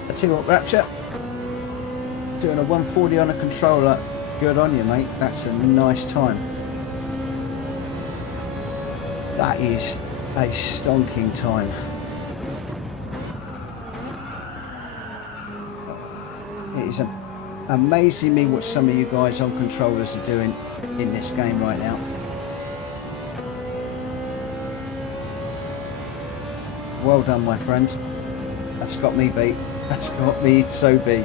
I tell you what, Rapture, doing a 140 on a controller, good on you, mate. That's a nice time. That is a stonking time. It is amazing me what some of you guys on controllers are doing in this game right now. Well done, my friend. That's got me beat. That's got me so beat.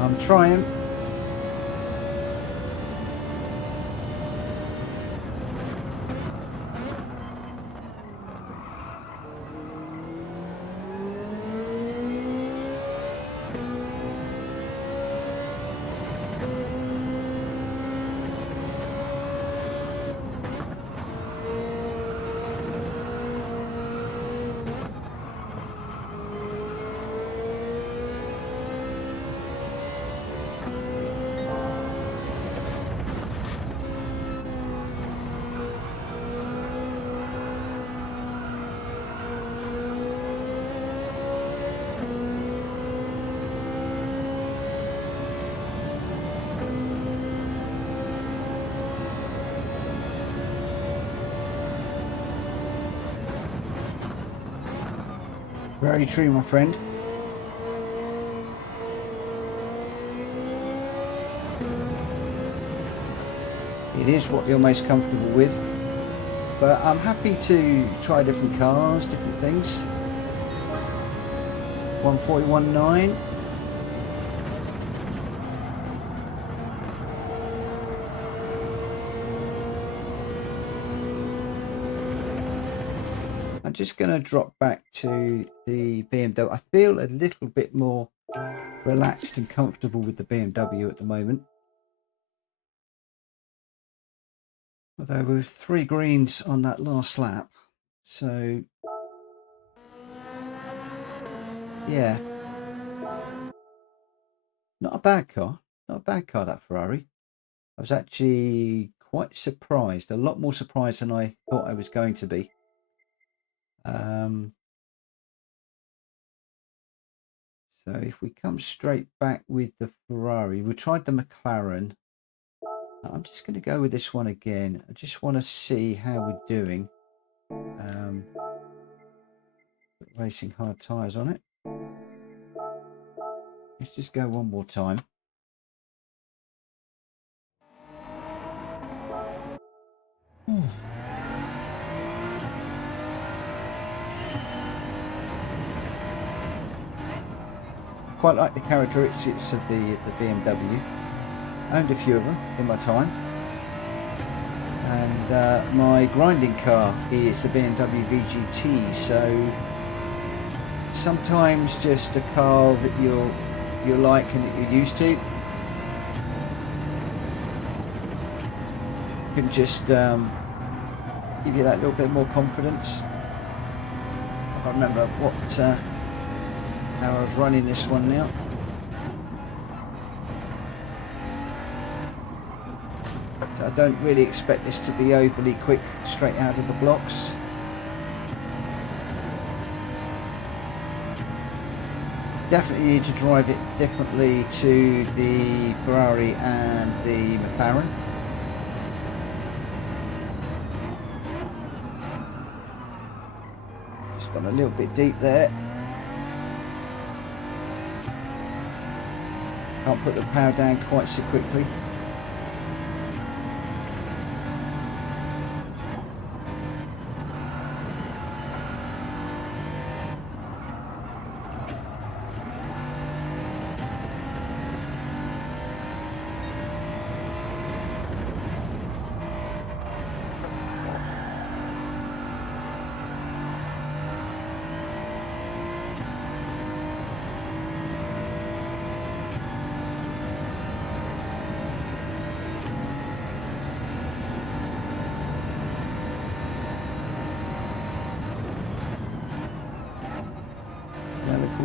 I'm trying. Very true, my friend. It is what you're most comfortable with, but I'm happy to try different cars, different things. 141.9. I'm just going to drop back to the BMW. I feel a little bit more relaxed and comfortable with the BMW at the moment. Although we were 3 greens on that last lap, so yeah, not a bad car. Not a bad car, that Ferrari. I was actually quite surprised, a lot more surprised than I thought I was going to be. So if we come straight back with the Ferrari, we tried the McLaren. I'm just going to go with this one again. I just want to see how we're doing. Put racing hard tyres on it. Let's just go one more time. Quite like the characteristics of the BMW. Owned a few of them in my time. And my grinding car is the BMW VGT, so sometimes just a car that you like and that you're used to can just give you that little bit more confidence. I can't remember how I was running this one now. So I don't really expect this to be overly quick straight out of the blocks. Definitely need to drive it differently to the Ferrari and the McLaren. Just gone a little bit deep there. Can't put the power down quite so quickly.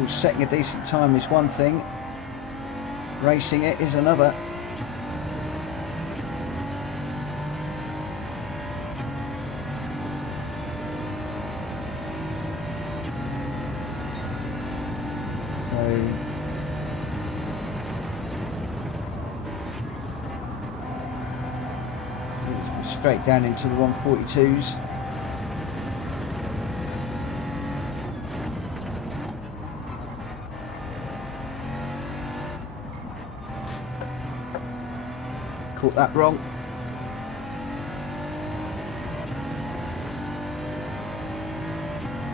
Setting a decent time is one thing, racing it is another. So straight down into the 142s. Caught that wrong.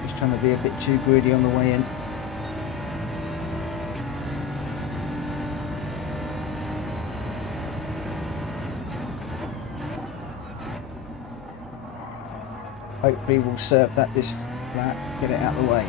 Just trying to be a bit too greedy on the way in. Hopefully we'll serve that this lap, get it out of the way.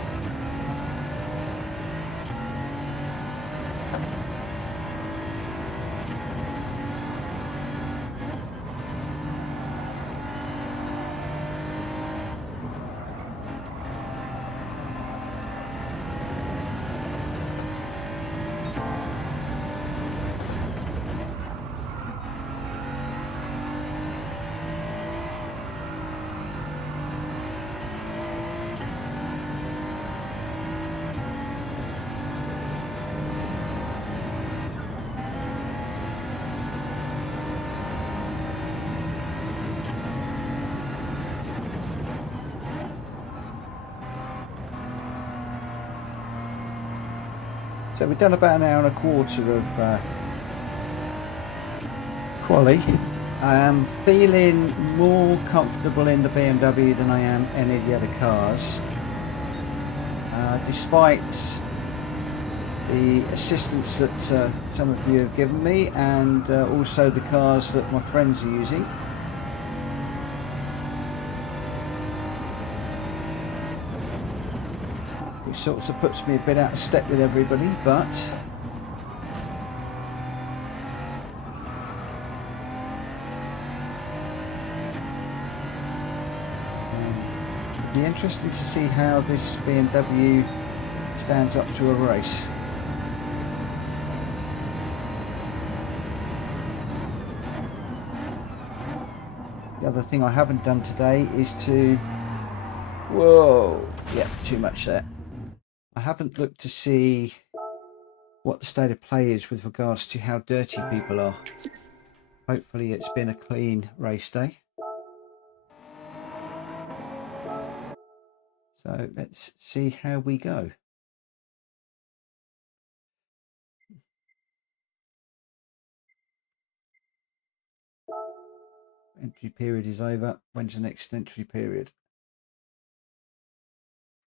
So we've done about an hour and a quarter of quali. I am feeling more comfortable in the BMW than I am any of the other cars. Despite the assistance that some of you have given me, and also the cars that my friends are using. Which sort of puts me a bit out of step with everybody, but it'll be interesting to see how this BMW stands up to a race. The other thing I haven't done today is to... Whoa! Yeah, too much there. I haven't looked to see what the state of play is with regards to how dirty people are. Hopefully it's been a clean race day. So let's see how we go. Entry period is over. When's the next entry period?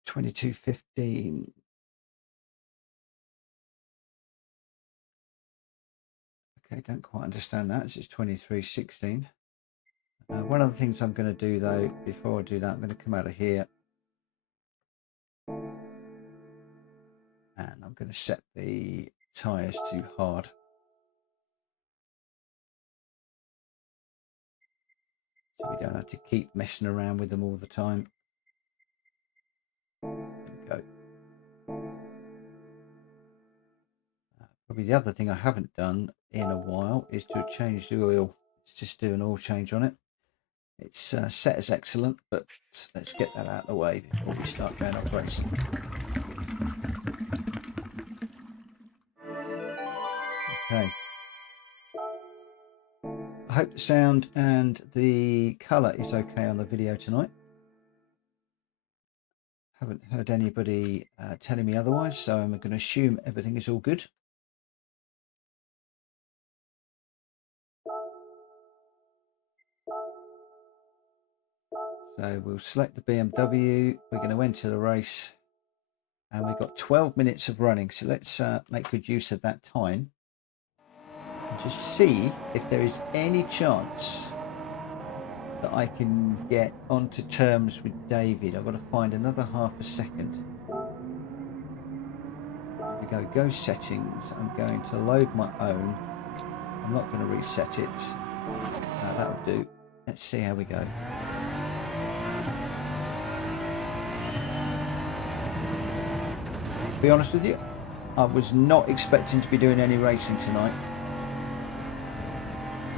22:15. Okay, don't quite understand that. This is 23:16. One of the things I'm going to do though, before I do that, I'm going to come out of here. And I'm going to set the tyres to hard. So we don't have to keep messing around with them all the time. There we go. Probably the other thing I haven't done in a while is to change the oil. Let's just do an oil change on it. It's set as excellent, but let's get that out of the way before we start going off racing. Okay. I hope the sound and the colour is okay on the video tonight. Haven't heard anybody telling me otherwise, so I'm going to assume everything is all good. So we'll select the BMW. We're going to enter the race, and we've got 12 minutes of running. So let's make good use of that time. Just see if there is any chance that I can get onto terms with David. I've got to find another half a second. Here we go settings. I'm going to load my own. I'm not going to reset it. That'll do. Let's see how we go. To be honest with you, I was not expecting to be doing any racing tonight.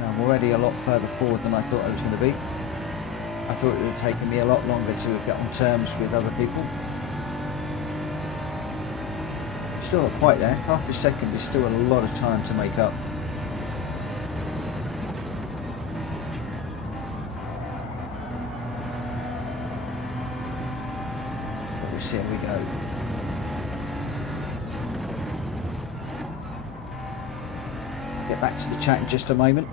I'm already a lot further forward than I thought I was going to be. I thought it would have taken me a lot longer to get on terms with other people. Still not quite there. Half a second is still a lot of time to make up. But we'll see how we go. Get back to the chat in just a moment.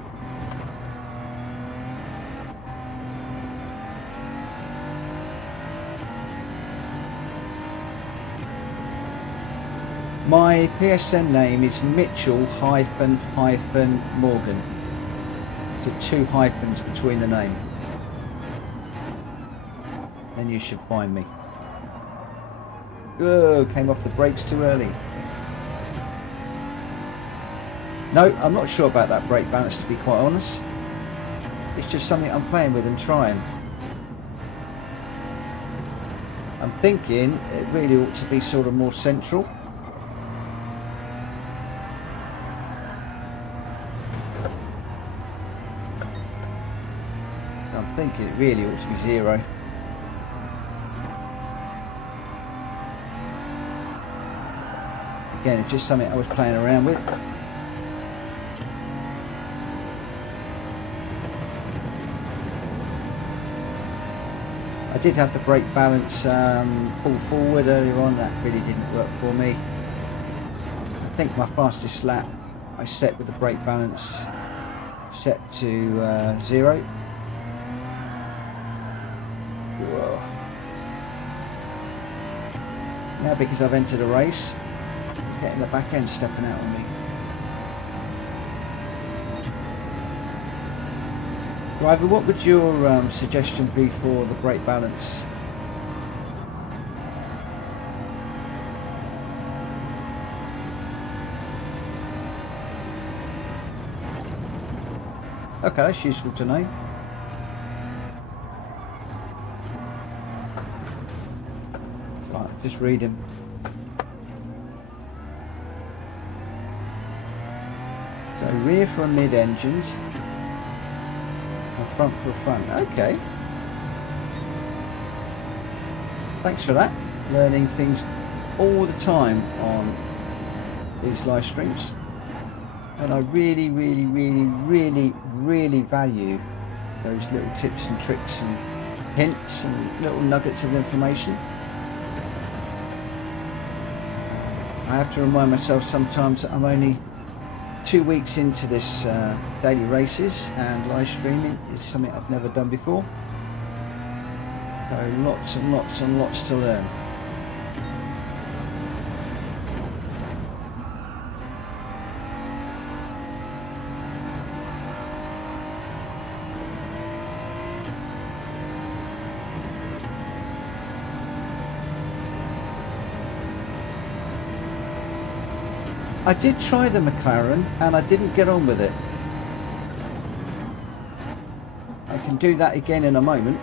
My PSN name is Mitchell-Morgan. So 2 hyphens between the name. Then you should find me. Oh, came off the brakes too early. No, I'm not sure about that brake balance, to be quite honest. It's just something I'm playing with and trying. I'm thinking it really ought to be sort of more central. I'm thinking it really ought to be 0. Again, it's just something I was playing around with. I did have the brake balance pull forward earlier on. That really didn't work for me. I think my fastest lap I set with the brake balance set to 0. Whoa. Now because I've entered a race, I'm getting the back end stepping out on me. Driver, what would your suggestion be for the brake balance? Okay, that's useful to know. Right, just read him. So rear from mid engines. A front for a front. Okay. Thanks for that. Learning things all the time on these live streams. And I really value those little tips and tricks and hints and little nuggets of information. I have to remind myself sometimes that I'm only 2 weeks into this daily races, and live streaming is something I've never done before. So lots and lots and lots to learn. I did try the McLaren and I didn't get on with it. I can do that again in a moment.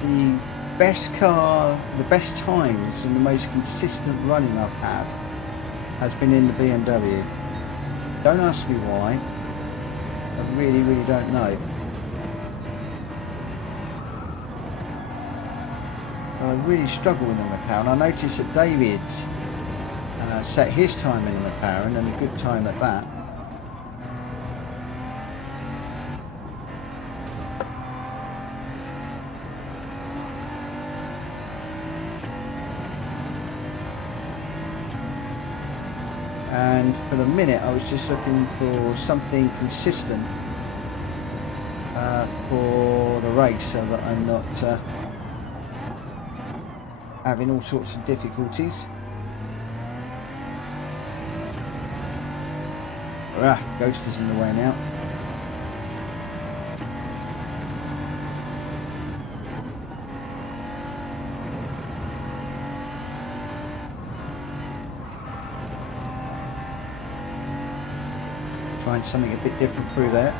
The best car, the best times and the most consistent running I've had has been in the BMW. Don't ask me why. I really don't know. I really struggle with the McLaren. I noticed that David's set his time in the McLaren, and a good time at that. And for the minute I was just looking for something consistent for the race, so that I'm not having all sorts of difficulties. Ghost is in the way now. Trying something a bit different through there.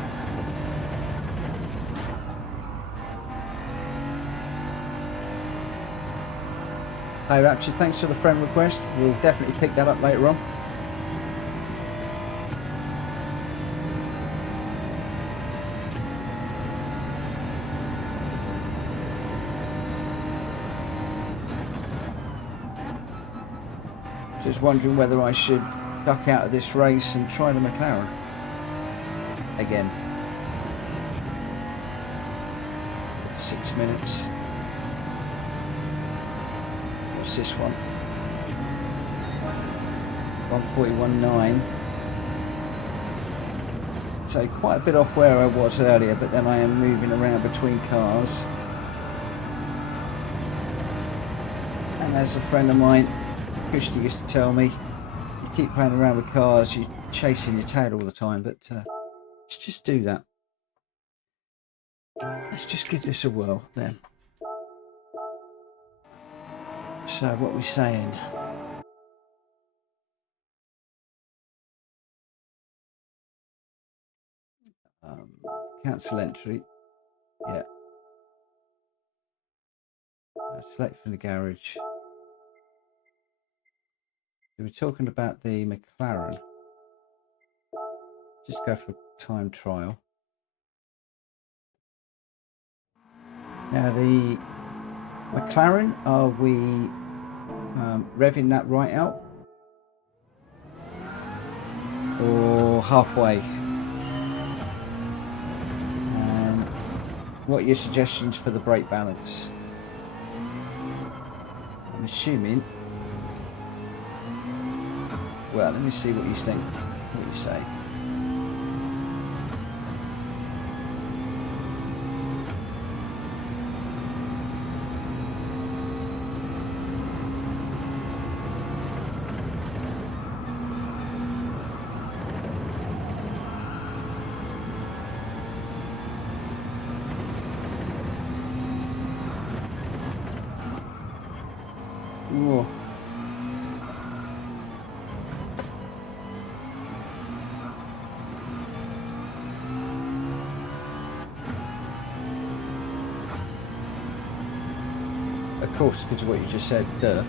Hi Rapture, thanks for the friend request. We'll definitely pick that up later on. Just wondering whether I should duck out of this race and try the McLaren again. 6 minutes. What's this one? 141.9. So quite a bit off where I was earlier, but then I am moving around between cars. And as a friend of mine, Kushti, used to tell me, you keep playing around with cars, you're chasing your tail all the time, but let's just do that. Let's just give this a whirl then. So what are we saying? Cancel entry. Yeah. Select from the garage. We were talking about the McLaren. Just go for time trial. Now the McLaren, are we revving that right out? Or halfway? And what are your suggestions for the brake balance? I'm assuming. Well, let me see what you think. What you say. Whoa. Of course, because of what you just said, duh.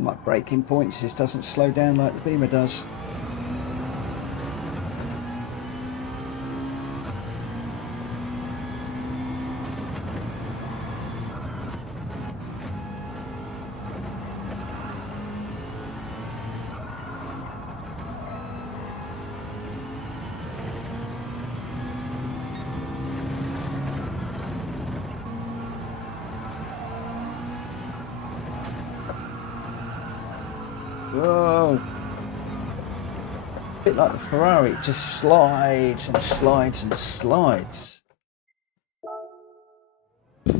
Oh, my braking points, this doesn't slow down like the Beamer does. Whoa! A bit like the Ferrari, it just slides and slides and slides. I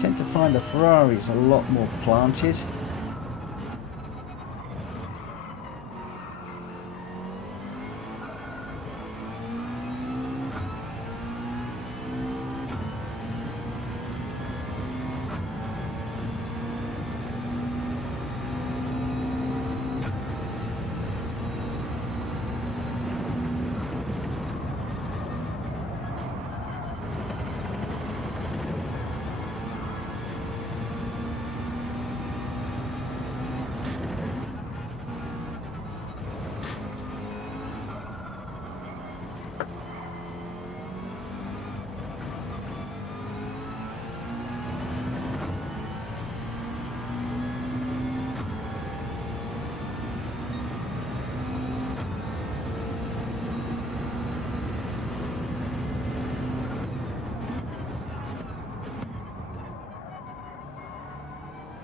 tend to find the Ferraris a lot more planted.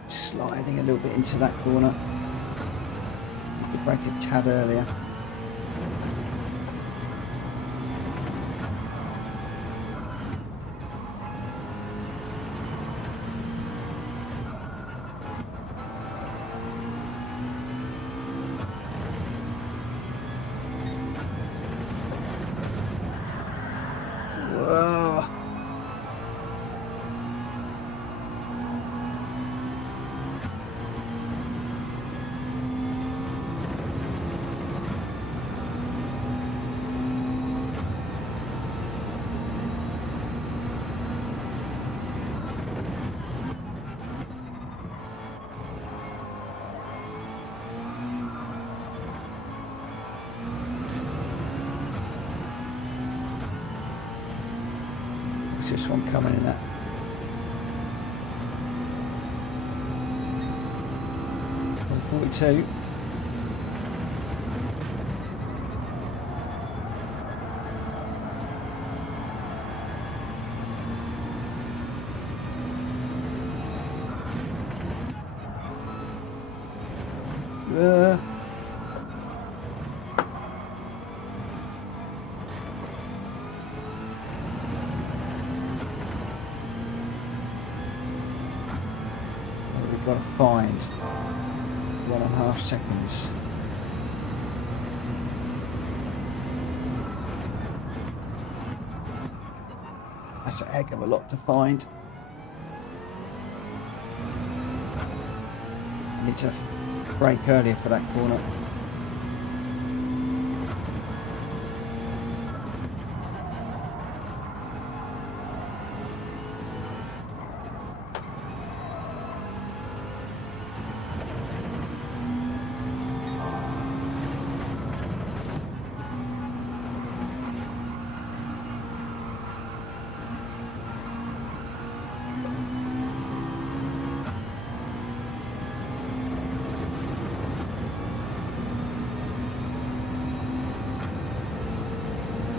Sliding a little bit into that corner. Need to brake a tad earlier. Whoa. What's this one coming in at? 142. We've got to find 1.5 seconds. That's a heck of a lot to find. Need to brake earlier for that corner.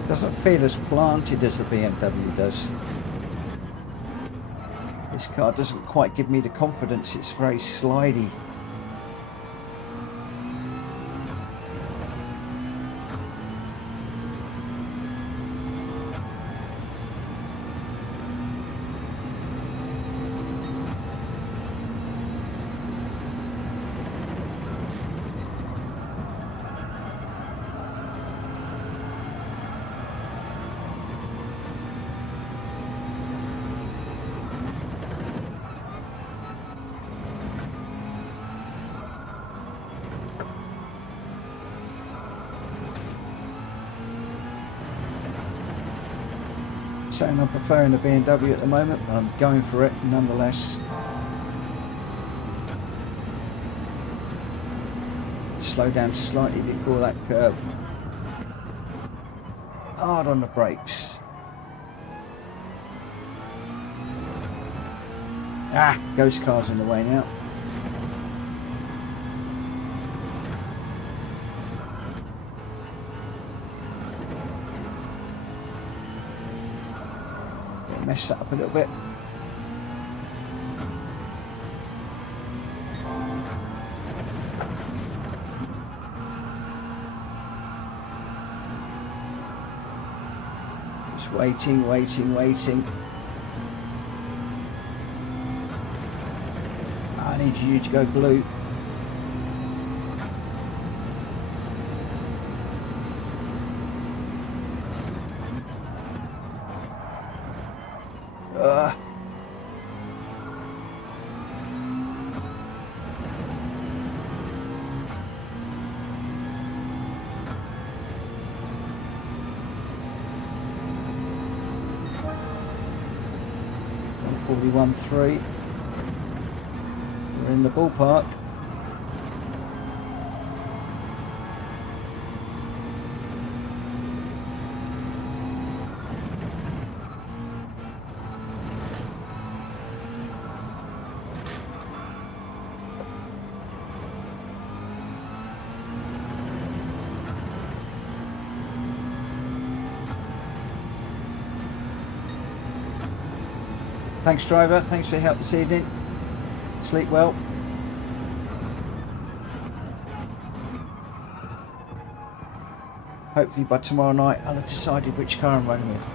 Doesn't feel as planted as the BMW does. This car doesn't quite give me the confidence, it's very slidey. Saying I'm preferring the BMW at the moment, but I'm going for it nonetheless. slow down slightly before that curb. Hard on the brakes. Ah, ghost car's in the way now. Mess that up a little bit. Just waiting. I need you to go blue. .41.3. We're in the ballpark. Thanks, driver. Thanks for your help this evening. Sleep well. Hopefully by tomorrow night I'll have decided which car I'm running with.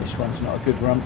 This one's not a good run.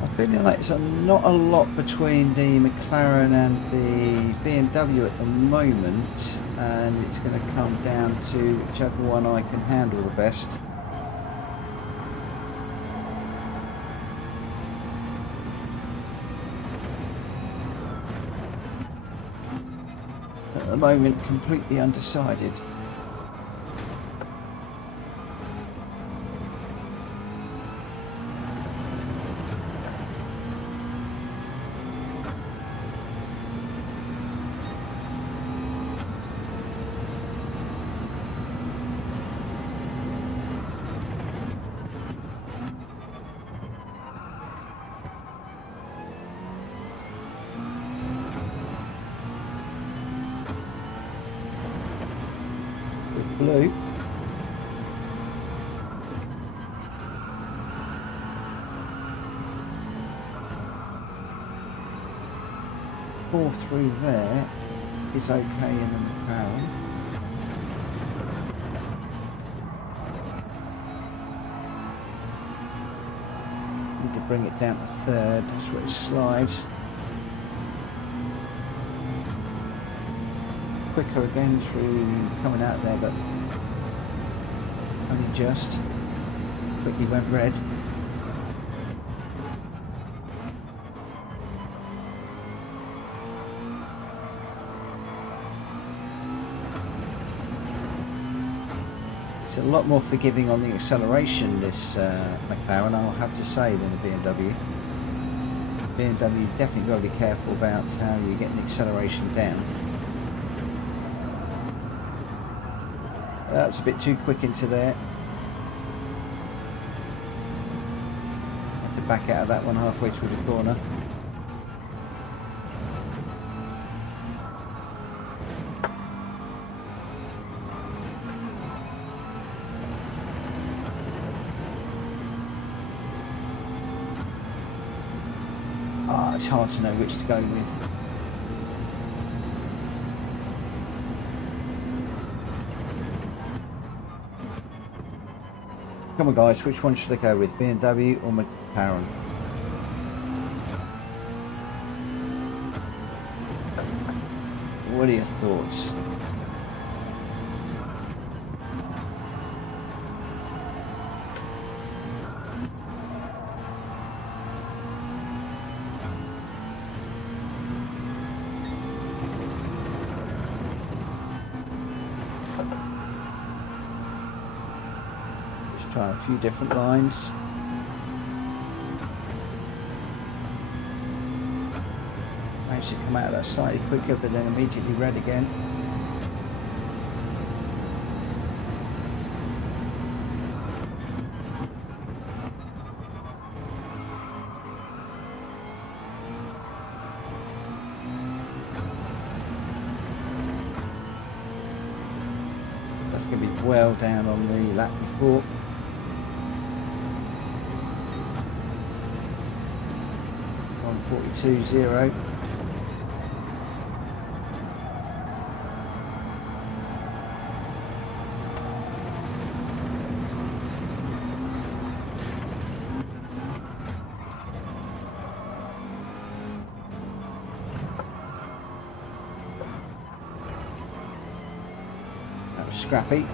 I'm feeling like it's not a lot between the McLaren and the BMW at the moment, and it's going to come down to whichever one I can handle the best. At the moment, completely undecided. Blue. Pull through there is okay in the McLaren. Need to bring it down to third, that's where it slides. Quicker again through coming out there, but only just. Quickly went red. It's a lot more forgiving on the acceleration, this McLaren, I'll have to say, than the BMW. BMW, you've definitely got to be careful about how you get the acceleration down. That was a bit too quick into there. Had to back out of that one halfway through the corner. it's hard to know which to go with. Come on guys, which one should I go with? BMW or McLaren? What are your thoughts? Just trying a few different lines. Managed to come out of that slightly quicker, but then immediately red again. That's going to be well down on the lap before. On 42.0. That was scrappy.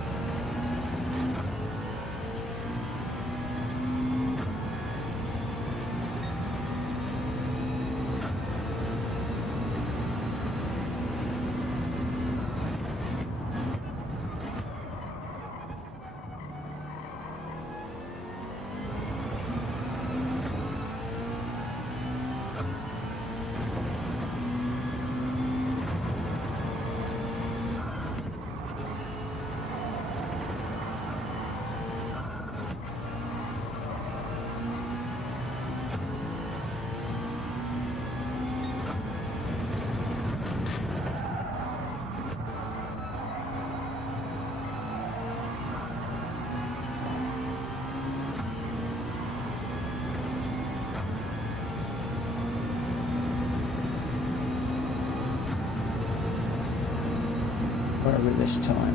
Where are we this time?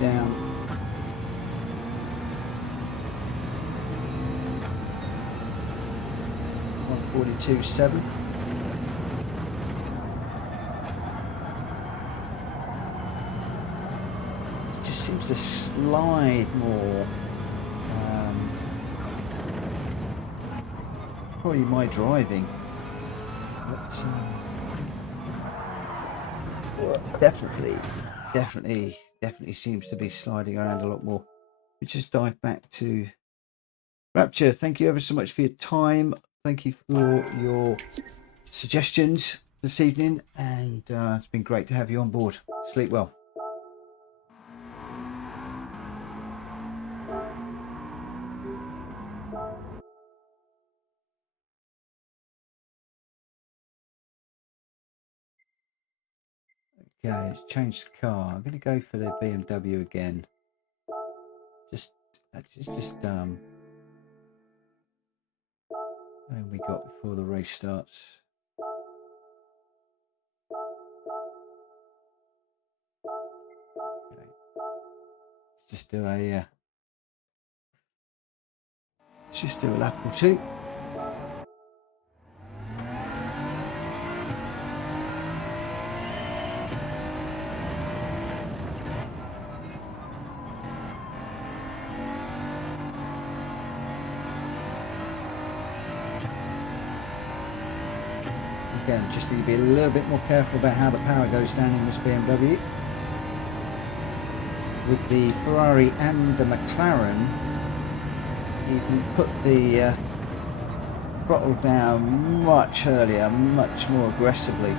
Down. 142.7. Seems to slide more. Probably my driving, but definitely seems to be sliding around a lot more. We just dive back to Rapture. Thank you ever so much for your time. Thank you for your suggestions this evening, and it's been great to have you on board. Sleep well. Okay, let's change the car. I'm going to go for the BMW again. And we got before the race starts. Okay. Let's just do a lap or two. Again, just need to be a little bit more careful about how the power goes down in this BMW. With the Ferrari and the McLaren, you can put the throttle down much earlier, much more aggressively.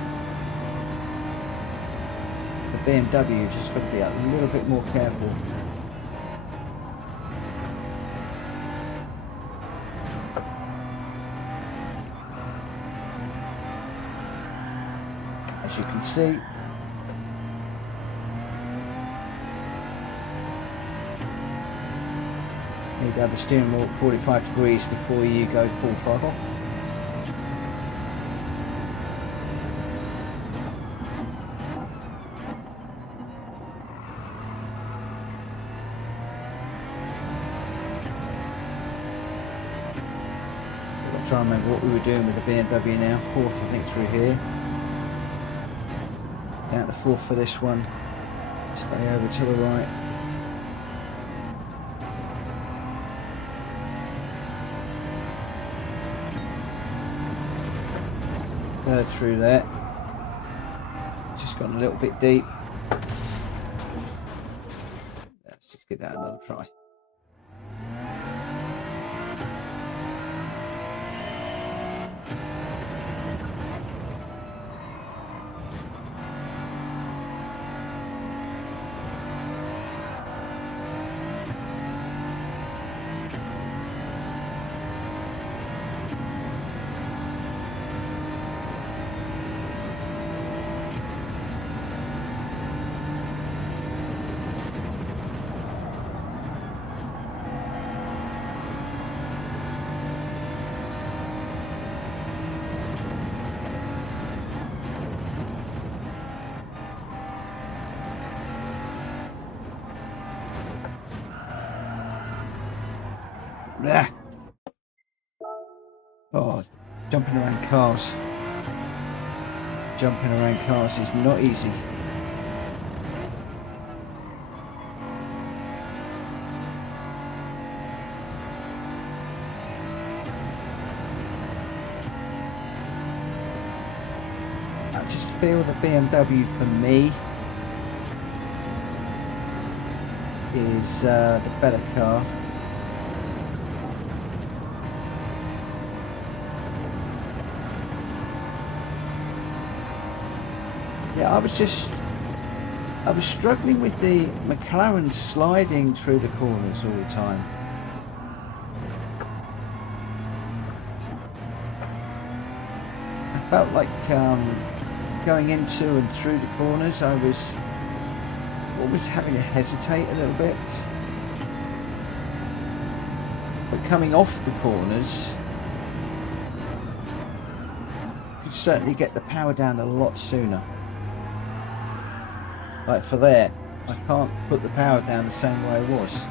The BMW just got to be a little bit more careful. seat. Need to have the steering wheel at 45 degrees before you go full throttle. I'll try and remember what we were doing with the BMW now. Fourth, I think, through here. Down to fourth for this one. Stay over to the right. Third through there. Just gone a little bit deep. Let's just give that another try. Blah. Oh, jumping around cars. Jumping around cars is not easy. I just feel the BMW for me is the better car. Yeah, I was struggling with the McLaren sliding through the corners all the time. I felt like going into and through the corners, I was always having to hesitate a little bit. But coming off the corners, you could certainly get the power down a lot sooner. Like for there, I can't put the power down the same way it was.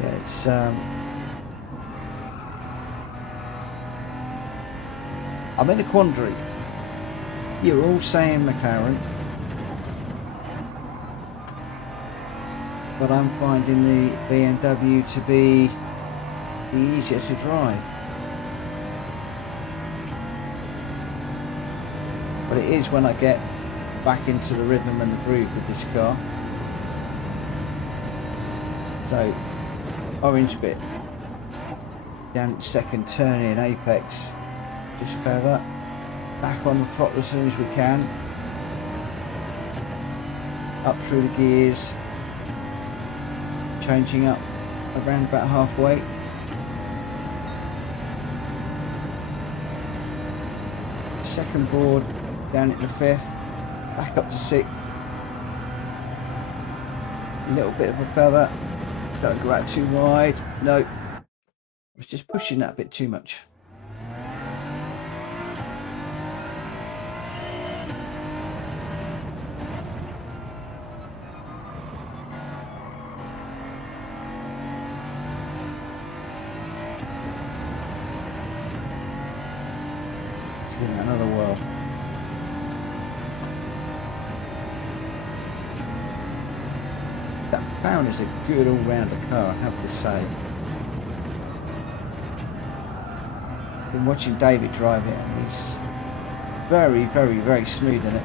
Yeah, it's I'm in a quandary. You're all saying McLaren, but I'm finding the BMW to be easier to drive. But it is when I get back into the rhythm and the groove with this car. So, orange bit down second turn in apex, just feather, back on the throttle as soon as we can, up through the gears, changing up around about halfway. Second board down into fifth, back up to sixth. A little bit of a feather, don't go out too wide. No, I was just pushing that a bit too much. Give it another whirl. That McLaren is a good all-rounder car, I have to say. Been watching David drive it, and he's very, very, very smooth in it.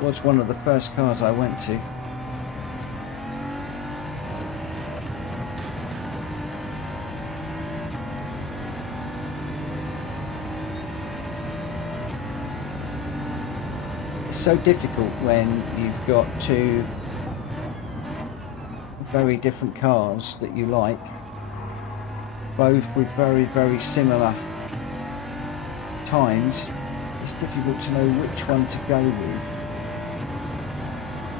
It was one of the first cars I went to. so difficult when you've got two very different cars that you like, both with very similar times. It's difficult to know which one to go with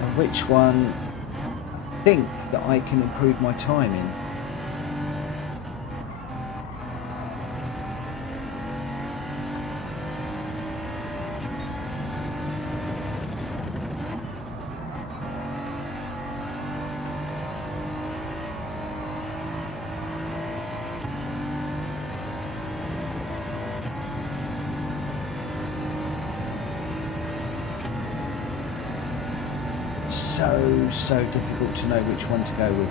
and which one I think that I can improve my time in. So difficult to know which one to go with.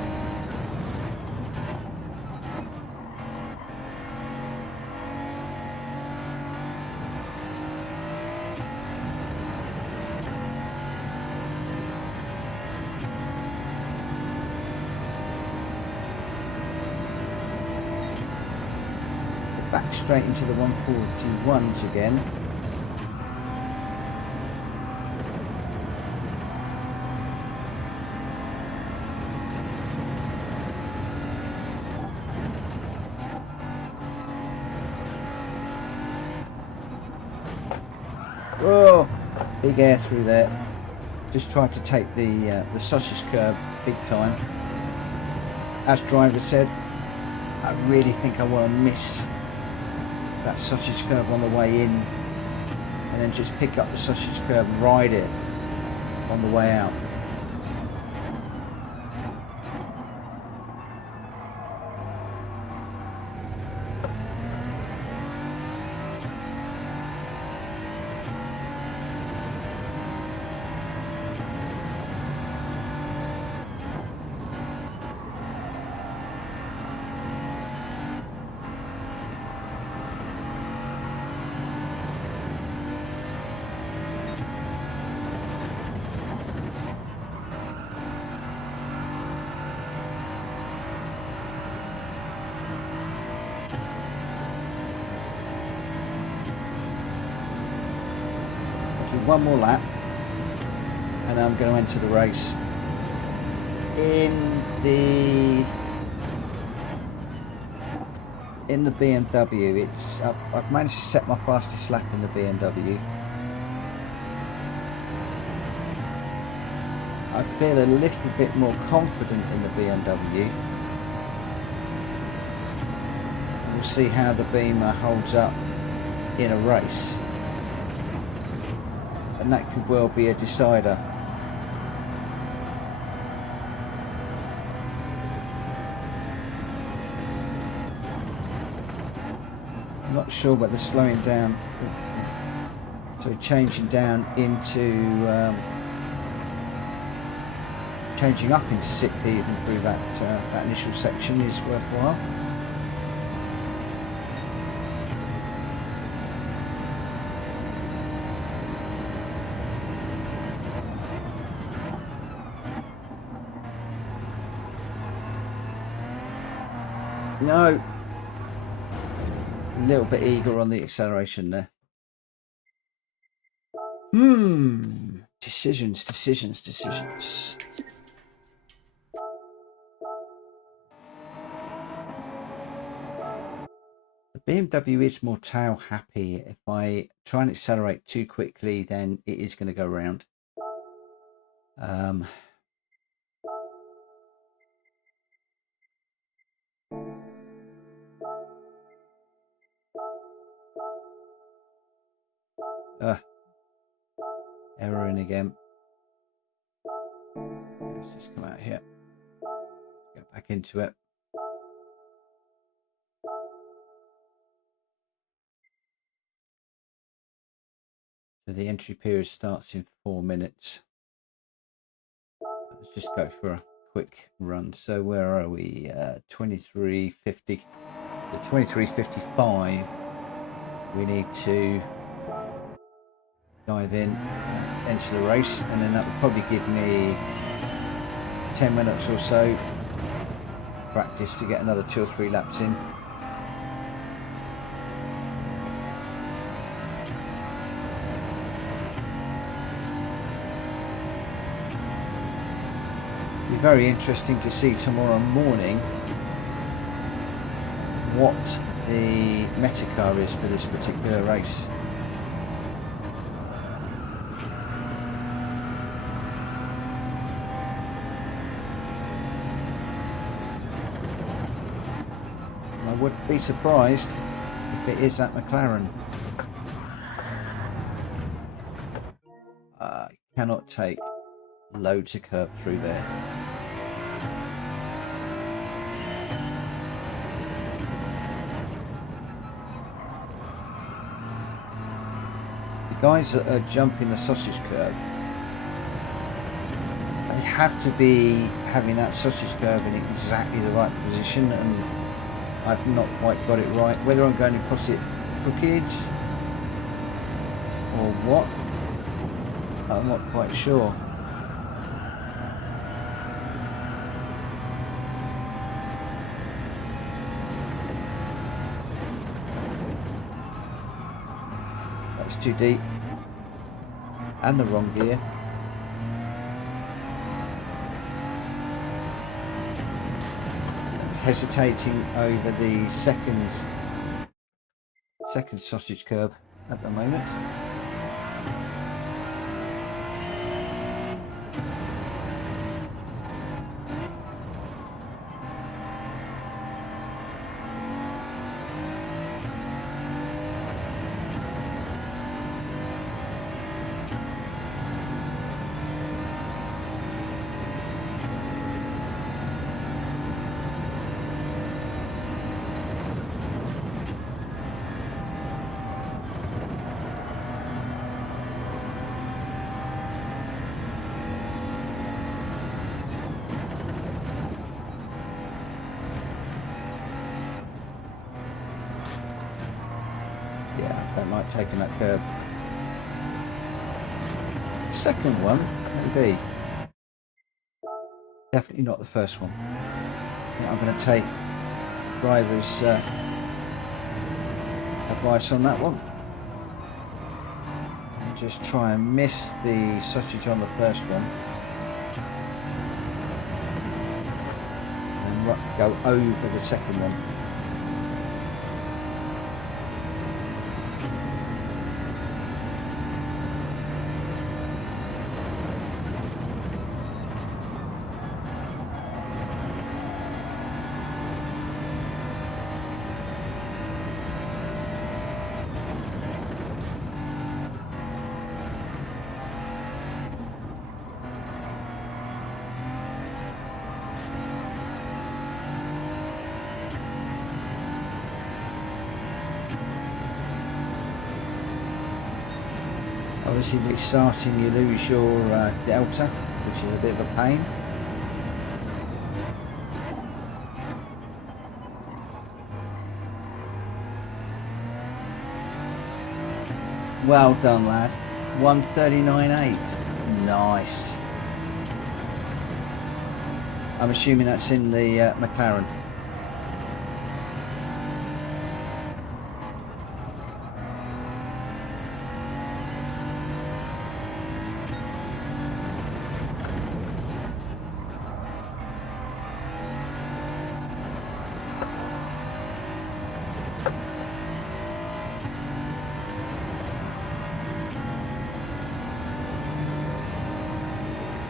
Back straight into the 141s again. Whoa, big air through there. Just tried to take the sausage curb big time. As driver said, I really think I want to miss that sausage curb on the way in and then just pick up the sausage curb and ride it on the way out. One more lap and I'm going to enter the race in the BMW. I've managed to set my fastest lap in the BMW. I feel a little bit more confident in the BMW. We'll see how the Beamer holds up in a race. And that could well be a decider. I'm not sure whether slowing down, so changing down into, changing up into sixth even through that initial section is worthwhile. No, a little bit eager on the acceleration there. Decisions. The BMW is more tail happy. If I try and accelerate too quickly, then it is going to go round. Error in again. Let's just come out here. Get back into it. So the entry period starts in 4 minutes. Let's just go for a quick run. So where are we? 23:50. So 23:55. We need to dive in, enter the race, and then that will probably give me 10 minutes or so practice to get another 2 or 3 laps in. be very interesting to see tomorrow morning what the meta car is for this particular race. I would be surprised if it is that McLaren. Cannot take loads of curb through there. The guys that are jumping the sausage curb, they have to be having that sausage curb in exactly the right position, and I've not quite got it right. Whether I'm going across it crooked or what, I'm not quite sure. That's too deep and the wrong gear. Hesitating over the second sausage curb at the moment. Yeah, I don't like taking that curb. Second one, maybe. Definitely not the first one. I think I'm going to take driver's advice on that one. And just try and miss the sausage on the first one. And go over the second one. Obviously restarting, you lose your delta, which is a bit of a pain. Well done, lad. 1:39.8. Nice. I'm assuming that's in the McLaren.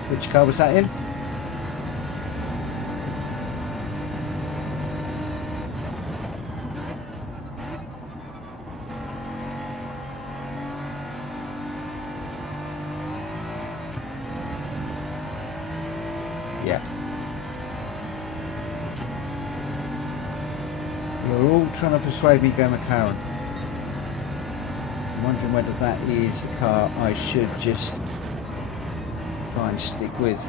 Which car was that in? Yeah. You're all trying to persuade me to go McLaren. I'm wondering whether that is the car I should just try and stick with.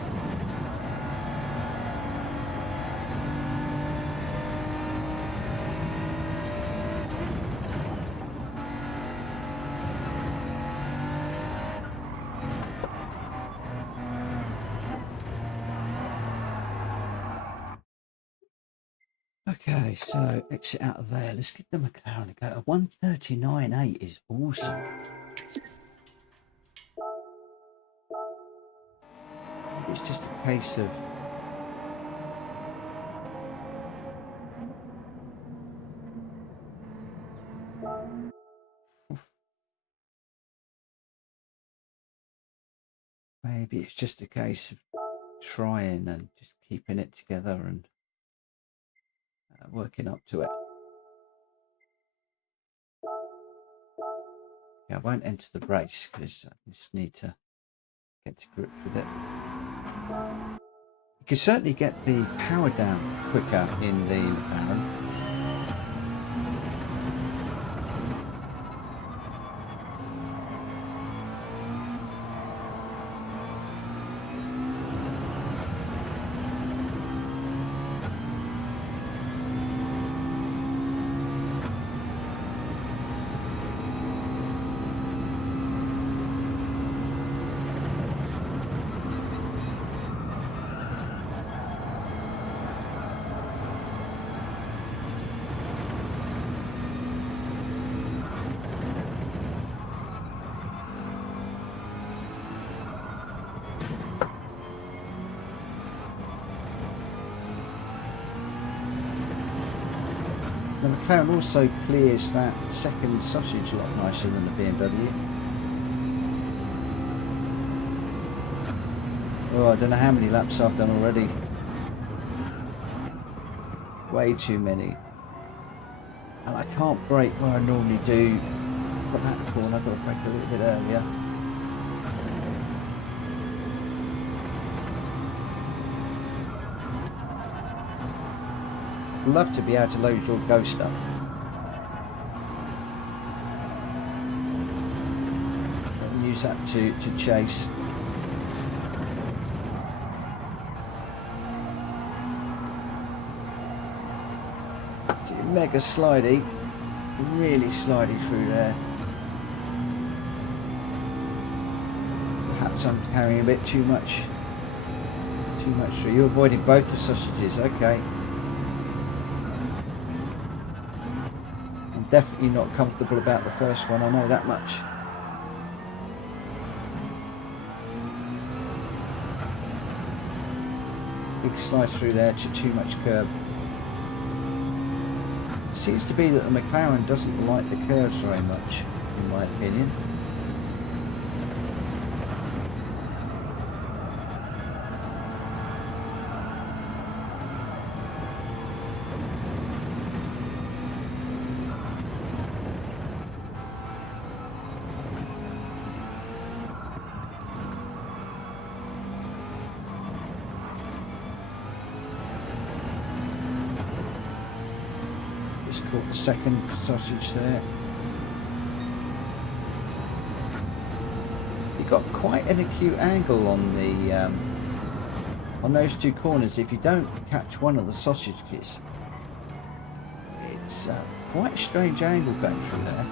Okay, so exit out of there. Let's get the McLaren to go to 1:39.8 is awesome. Maybe it's just a case of maybe it's just a case of trying and just keeping it together and working up to it. Yeah, I won't enter the brace because I just need to get to grips with it. You can certainly get the power down quicker in the McLaren. The McLaren also clears that second sausage a lot nicer than the BMW. Oh, I don't know how many laps I've done already. Way too many. And I can't brake where I normally do for that corner. I've got to brake a little bit earlier. I'd love to be able to load your Ghost up. And use that to chase. So mega slidey, really slidey through there. Perhaps I'm carrying a bit too much through. You're avoiding both the sausages, okay. I'm definitely not comfortable about the first one, I know that much. Big slide through there to too much curb. Seems to be that the McLaren doesn't like the curves very much, in my opinion. Caught the second sausage there. You've got quite an acute angle on the on those two corners. If you don't catch one of the sausages, it's quite a strange angle going through there.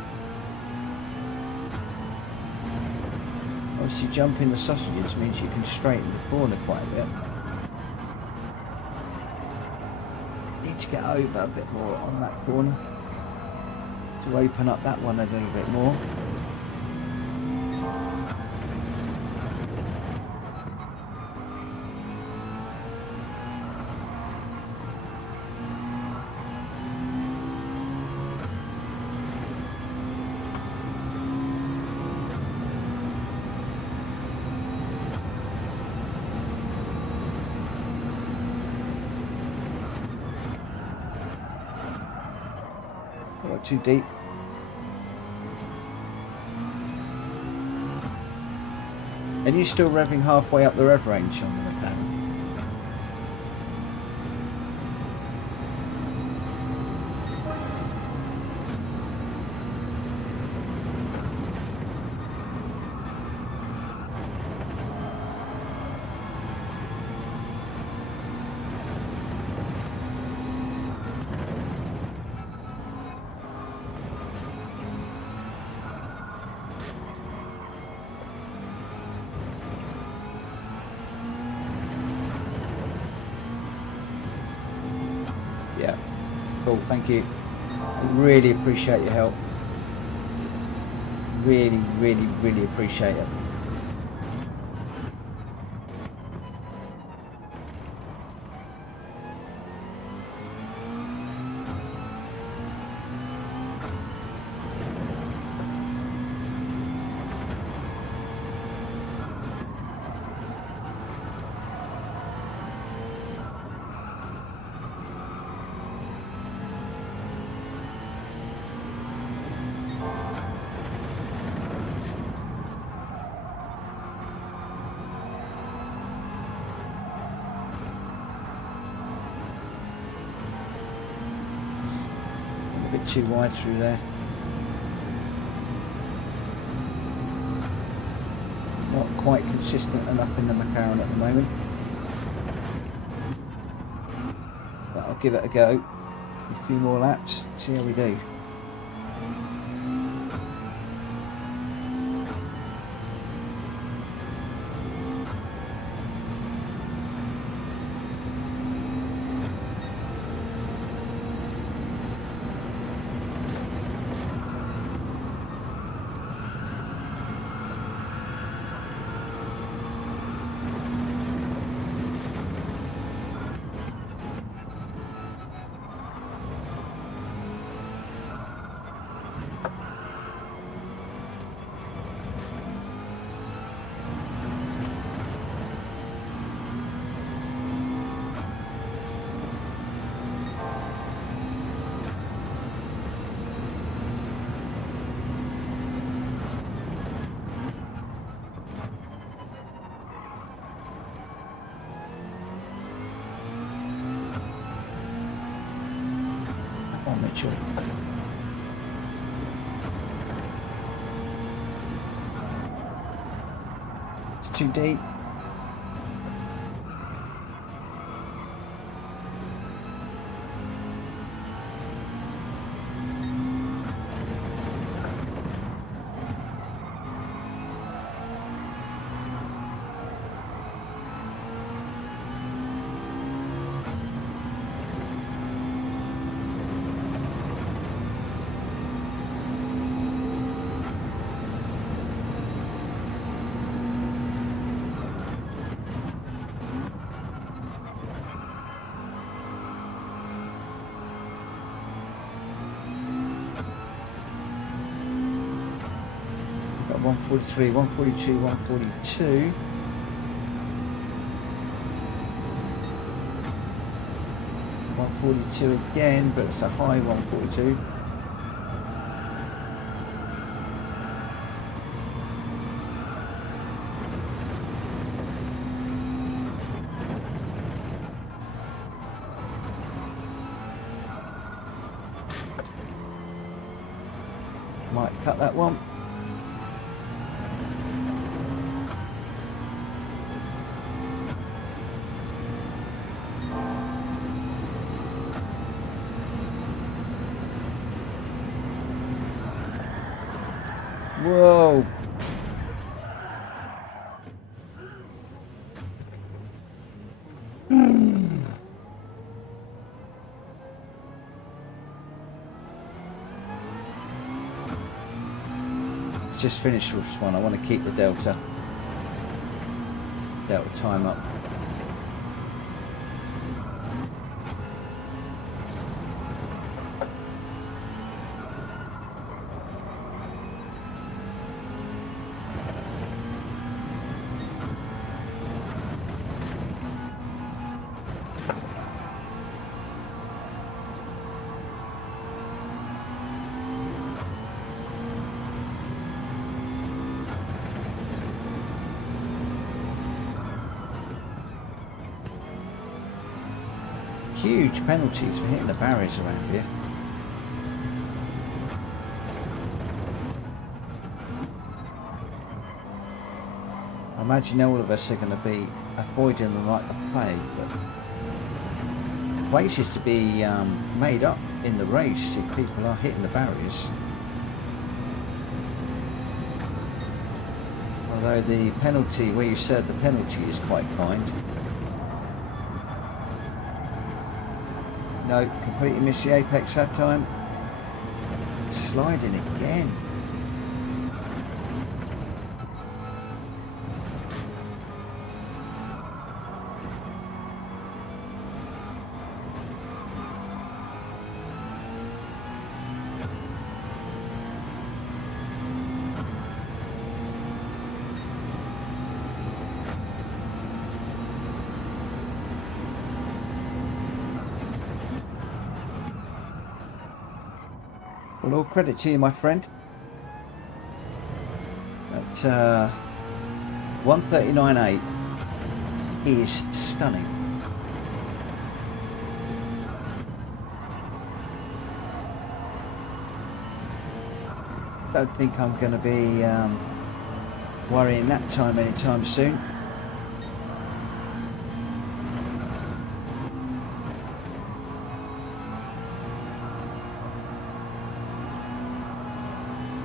Obviously, jumping the sausages means you can straighten the corner quite a bit. To get over a bit more on that corner to open up that one a little bit more. Not too deep. And you're still revving halfway up the rev range on the McLaren. Yeah, cool, thank you. I really appreciate your help. Really, really, really appreciate it. bit too wide through there. Not quite consistent enough in the McLaren at the moment. But I'll give it a go. A few more laps, see how we do. On Mitchell. It's too deep. Got 143, 142, 142. 142 again, but it's a high 142. Might cut that one. Whoa. Just finished with this one. I want to keep the delta time up. Huge penalties for hitting the barriers around here. I imagine all of us are going to be avoiding them like the plague, but places to be made up in the race if people are hitting the barriers. Although the penalty, where you serve the penalty, is quite kind. No, completely missed the apex that time. Sliding again. Well, all credit to you, my friend. At 1:39.8 is stunning. don't think I'm going to be worrying that time anytime soon.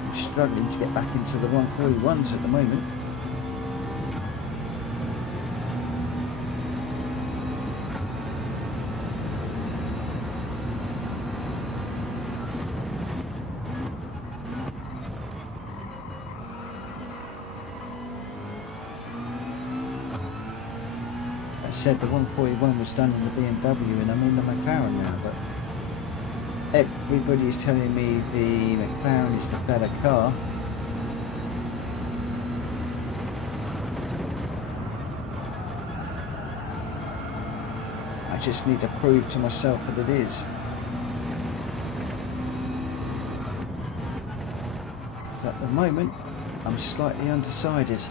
I'm struggling to get back into the 141s at the moment. I said the 141 was done in the BMW and I'm in the McLaren now, but everybody is telling me the McLaren is the better car. I just need to prove to myself that it is. So at the moment, I'm slightly undecided.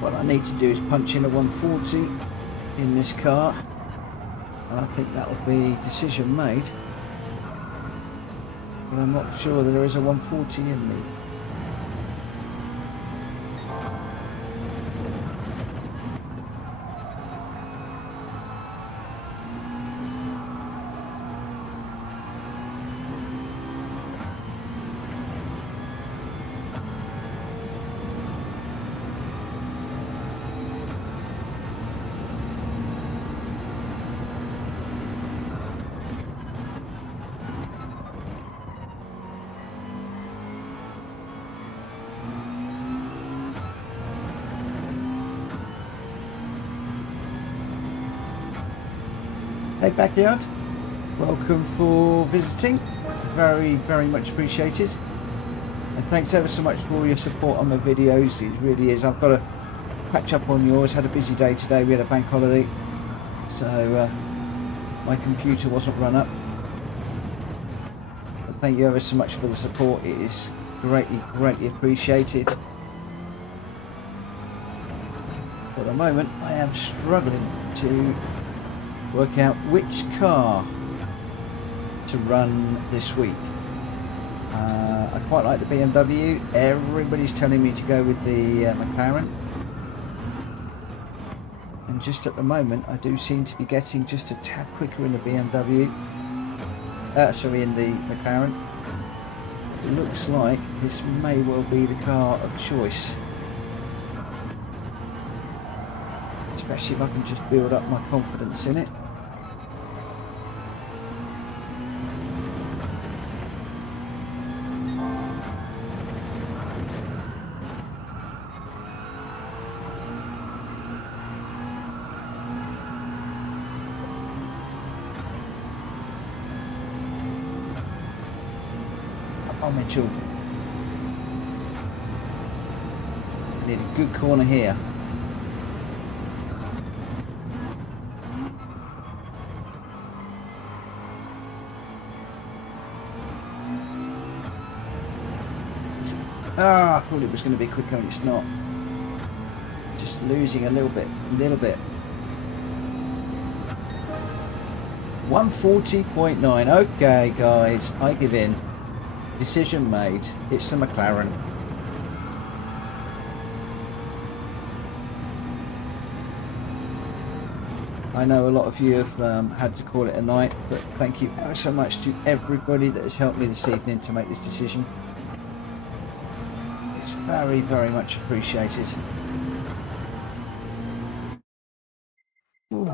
What I need to do is punch in a 140 in this car, and I think that will be decision made, but I'm not sure that there is a 140 in me. Hey backyard, welcome for visiting, very much appreciated, and thanks ever so much for all your support on my videos. It really is. I've got to catch up on yours. Had a busy day today, we had a bank holiday, so my computer wasn't run up, but thank you ever so much for the support. It is greatly appreciated. For the moment I am struggling to work out which car to run this week. I quite like the BMW. Everybody's telling me to go with the McLaren, and just at the moment I do seem to be getting just a tad quicker in the BMW, sorry, in the McLaren. It looks like this may well be the car of choice, especially if I can just build up my confidence in it. Oh, Mitchell. Need a good corner here. Ah, I thought it was going to be quicker and it's not. Just losing a little bit. 140.9. Okay, guys, I give in. Decision made. It's the McLaren. I know a lot of you have had to call it a night, but thank you ever so much to everybody that has helped me this evening to make this decision. It's very much appreciated. Ooh.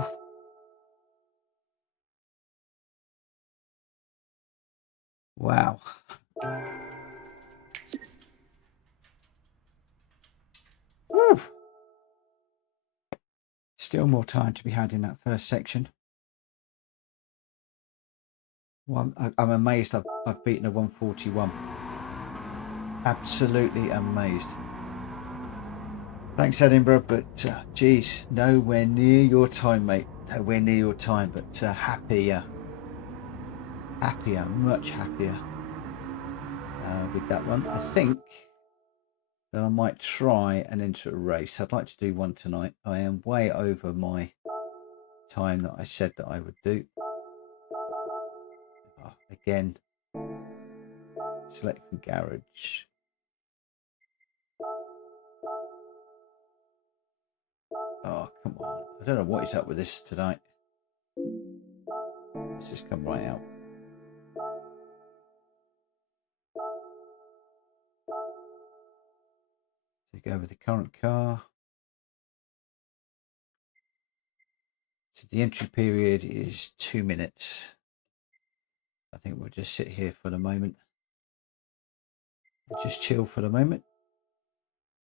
Wow. Woo. Still more time to be had in that first section. Well, I'm amazed I've beaten a 141. Absolutely amazed. Thanks, Edinburgh, but geez, nowhere near your time, mate. Nowhere near your time, but happier, much happier with that one. I think that I might try and enter a race. I'd like to do one tonight. I am way over my time that I said that I would do. Again, select from garage. Oh, come on. I don't know what is up with this tonight. Let's just come right out. So go with the current car. So the entry period is 2 minutes. I think we'll just sit here for the moment. Just chill for the moment.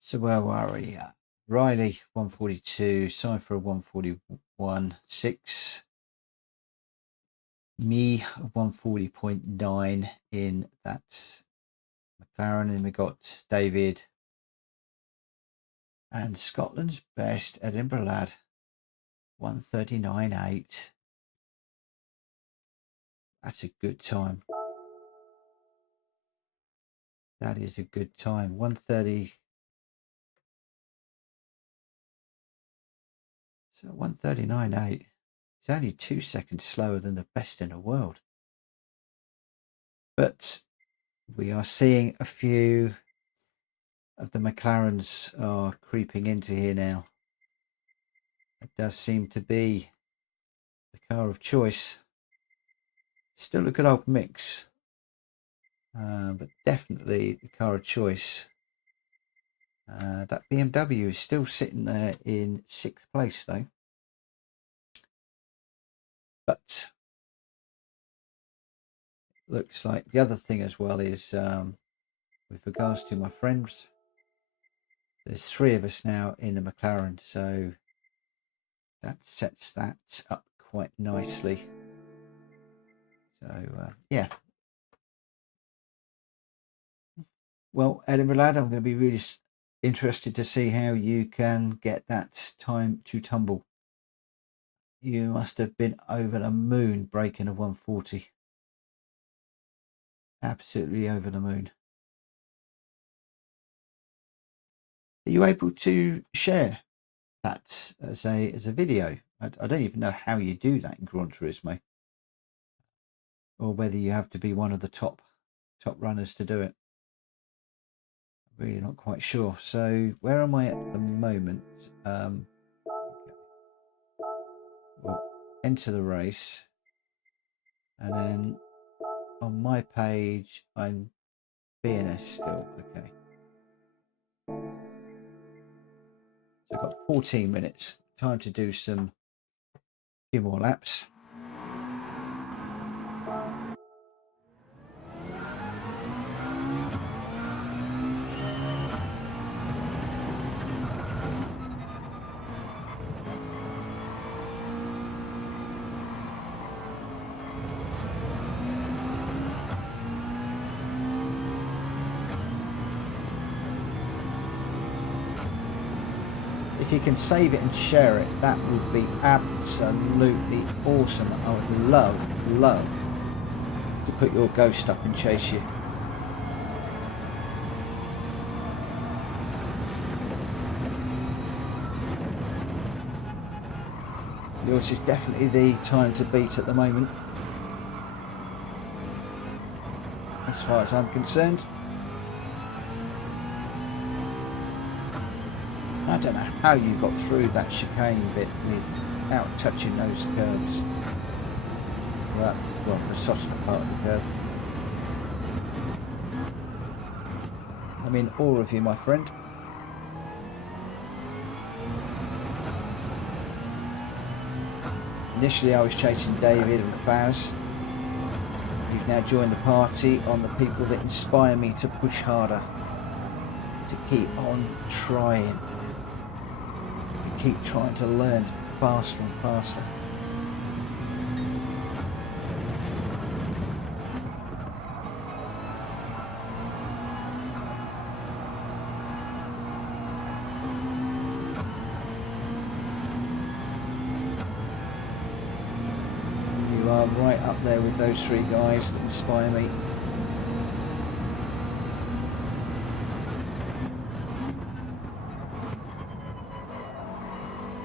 So where are we at? Riley 142, Cypher 141, 6. Me 140.9 in that McLaren, and we got David and Scotland's best Edinburgh lad 139.8. That's a good time. That is a good time. 130. So 139.8. It's only 2 seconds slower than the best in the world. But we are seeing a few of the McLarens are creeping into here now. It does seem to be the car of choice. Still a good old mix, but definitely the car of choice. That BMW is still sitting there in 6th place though. But looks like the other thing as well is with regards to my friends, there's 3 of us now in the McLaren, so that sets that up quite nicely. So yeah. Well, Edinburgh lad, I'm going to be really interested to see how you can get that time to tumble. You must have been over the moon breaking a 140. Absolutely over the moon. Are you able to share that as a video? I don't even know how you do that in Gran Turismo, or whether you have to be one of the top runners to do it. I'm really not quite sure. So where am I at the moment? Okay. We'll enter the race, and then on my page I'm BNS still. Okay. So I've got 14 minutes. Time to do some few more laps. If you can save it and share it, that would be absolutely awesome. I would love to put your ghost up and chase you. Yours is definitely the time to beat at the moment, as far as I'm concerned. I don't know how you got through that chicane bit without touching those curves. Well, the softer part of the curve. I'm in awe of you, my friend. Initially I was chasing David and Baz. You've now joined the party on the people that inspire me to push harder, to keep on trying, to keep trying to learn faster and faster. you are, right up there with those three guys that inspire me.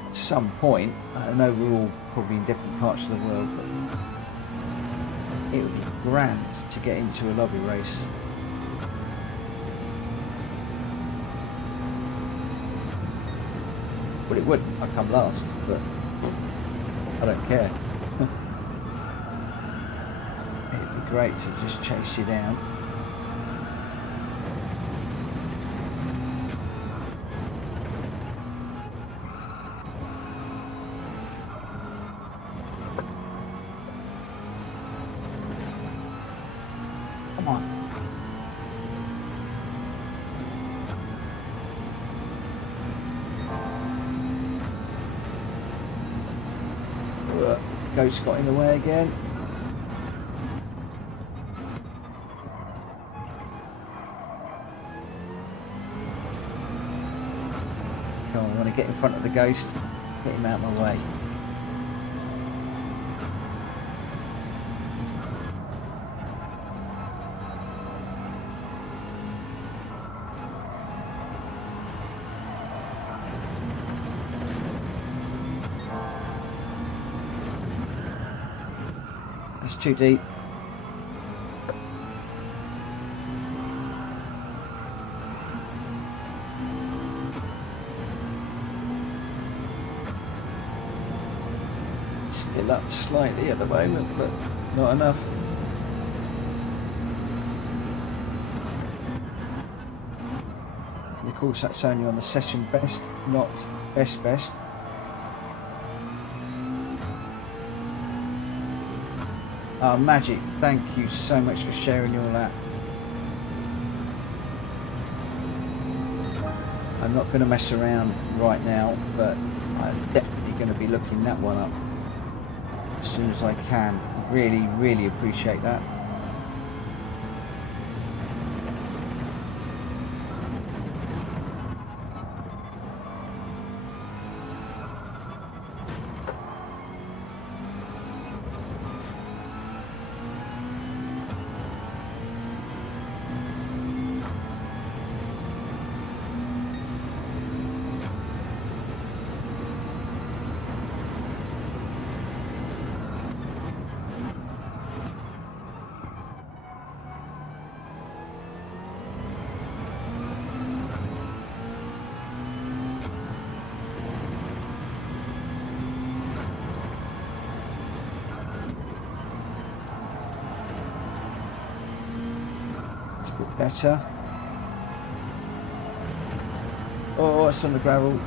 At some point, I know we're all probably in different parts of the world, but it would be grand to get into a lobby race. Well, it wouldn't. I'd come last, but I don't care. It'd be great to just chase you down. Come on. Ghost got in the way again. Come on, I want to get in front of the ghost, get him out of my way. That's too deep. Still up slightly at the moment, but not enough. And of course that's only on the session best, not best. Oh, Magic, thank you so much for sharing your lap. I'm not going to mess around right now, but I'm definitely going to be looking that one up as soon as I can. Really, really appreciate that. Better. Oh, it's on the gravel.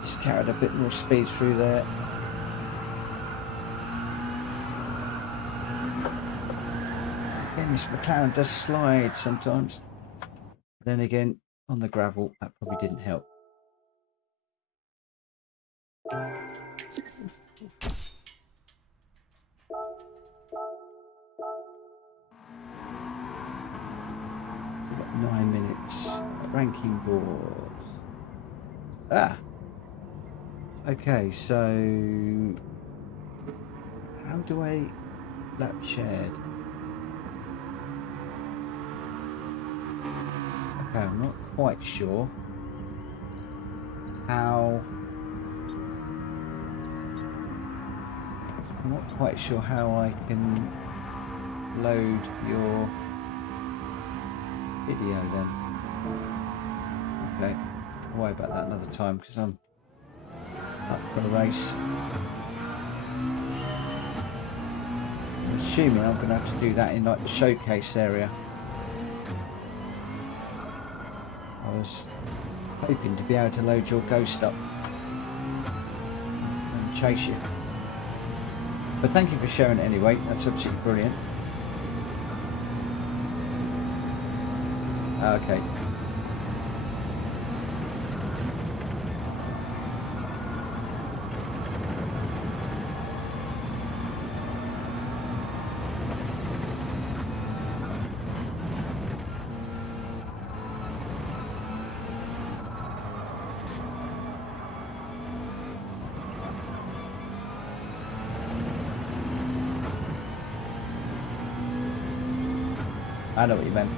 Just carried a bit more speed through there. Again, this McLaren does slide sometimes. Then again, on the gravel, that probably didn't help. So we've got 9 minutes. Ranking boards. Ah! Okay, so how do I lap shared? Okay, I'm not quite sure how. I'm not quite sure how I can load your video then. Okay, I'll worry about that another time because I'm up for a race. I'm assuming I'm going to have to do that in like the showcase area. I was hoping to be able to load your ghost up and chase you. But thank you for sharing it anyway, that's absolutely brilliant. Okay. I know what you meant.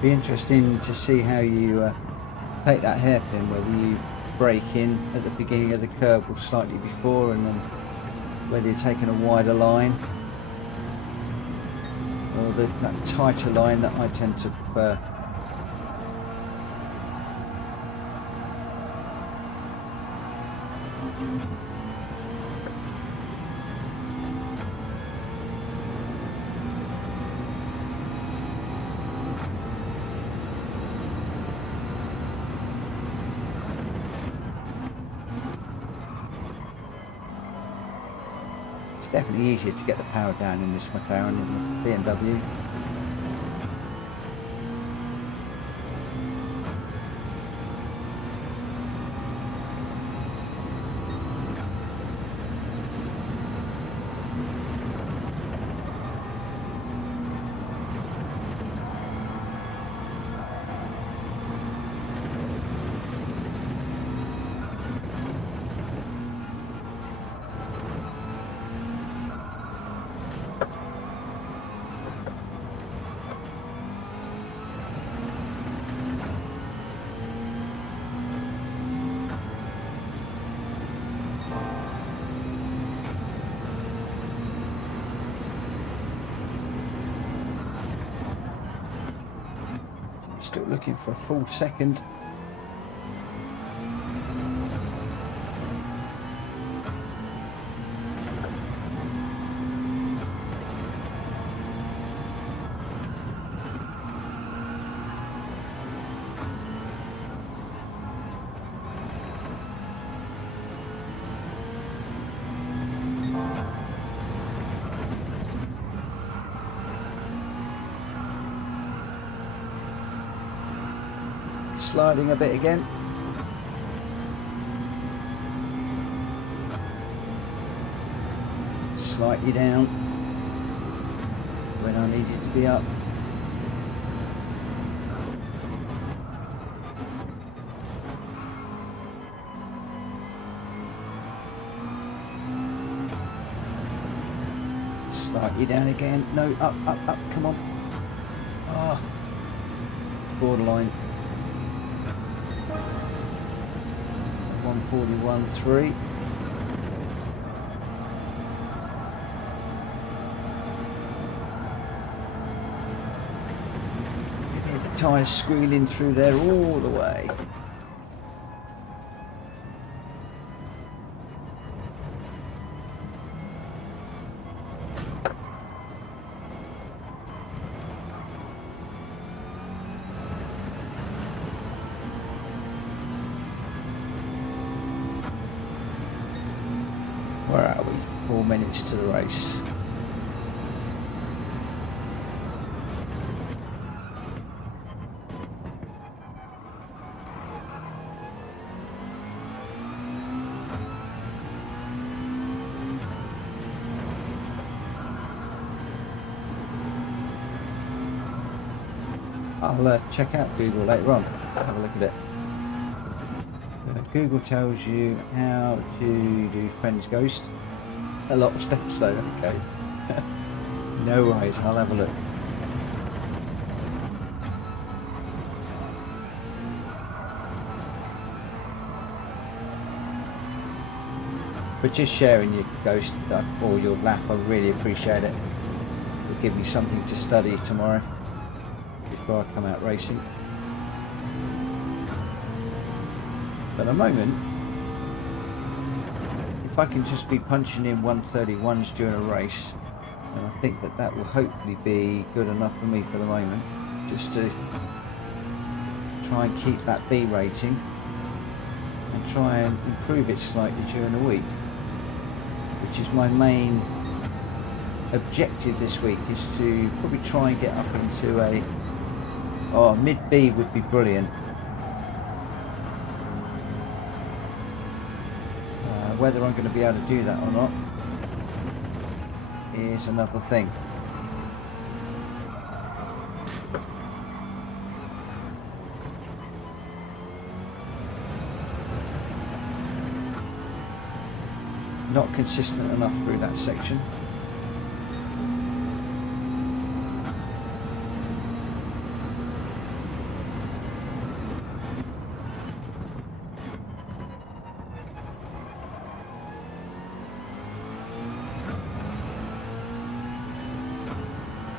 Be interesting to see how you take that hairpin, whether you brake in at the beginning of the curve or slightly before, and then whether you're taking a wider line or that tighter line that I tend to prefer. It's definitely easier to get the power down in this McLaren than the BMW. Still looking for a full second. Sliding a bit again. Slightly down when I needed to be up. Slightly down again. No, up, up, up, come on. Ah, borderline. 141.3. The tyres squealing through there all the way. Where are we? 4 minutes to the race. I'll check out Google later on. Have a look at it. Google tells you how to do Friends Ghost. A lot of steps though, okay. No worries, I'll have a look. But just sharing your Ghost or your lap, I really appreciate it. It'll give me something to study tomorrow before I come out racing. At the moment, if I can just be punching in 131s during a race, then I think that will hopefully be good enough for me for the moment, just to try and keep that B rating and try and improve it slightly during the week, which is my main objective this week, is to probably try and get up into a mid B would be brilliant. Whether I'm going to be able to do that or not, is another thing. Not consistent enough through that section.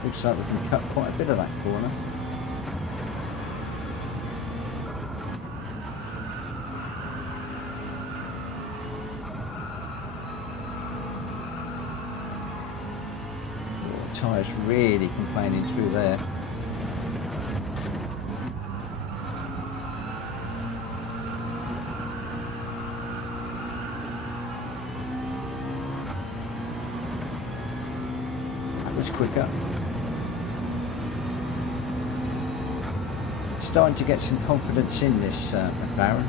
Looks like we can cut quite a bit of that corner. Oh, the tyre's really complaining through there. That was quicker. Starting to get some confidence in this McLaren.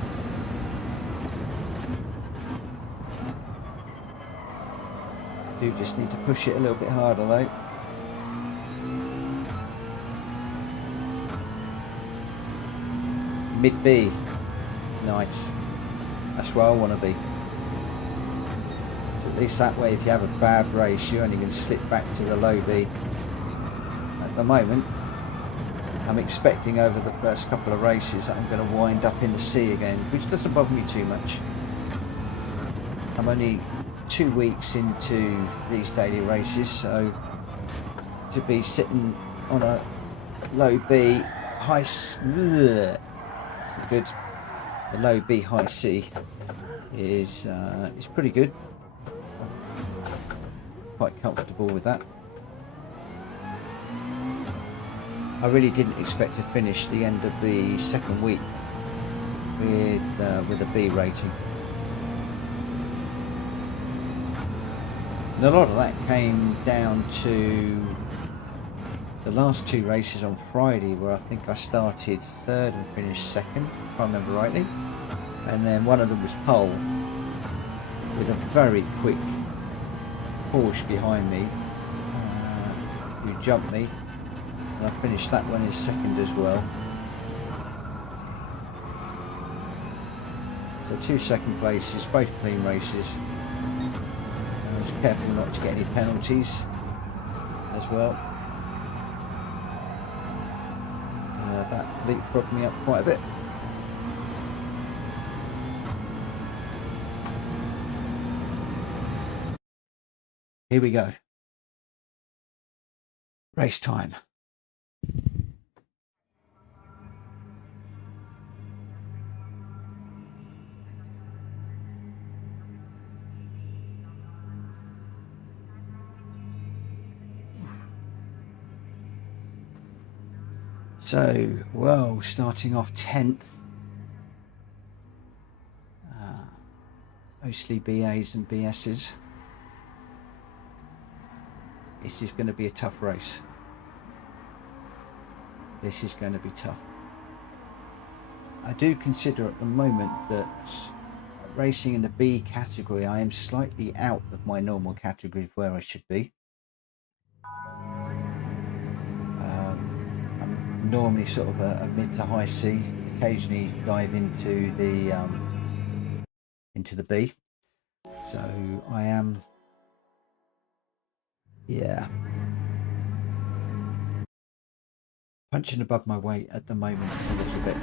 Do just need to push it a little bit harder though. Mid B, nice. That's where I want to be. So at least that way, if you have a bad race, you're only going to slip back to the low B. At the moment, I'm expecting over the first couple of races that I'm going to wind up in the C again, which doesn't bother me too much. I'm only 2 weeks into these daily races, so to be sitting on a low B, high C, good. The low B, high C is pretty good. Quite comfortable with that. I really didn't expect to finish the end of the second week with a B rating. And a lot of that came down to the last 2 races on Friday, where I think I started 3rd and finished 2nd, if I remember rightly. And then one of them was pole, with a very quick Porsche behind me, who jumped me. And I finished that one in 2nd as well. So 2 second places, both clean races. I was careful not to get any penalties as well. That leapfrogged me up quite a bit. Here we go. Race time. So, well, starting off 10th, mostly BAs and BSs. This is going to be a tough race. This is going to be tough. I do consider at the moment that racing in the B category, I am slightly out of my normal category of where I should be. I'm normally sort of a mid to high C, occasionally dive into the B. So I am, yeah, punching above my weight at the moment a little bit.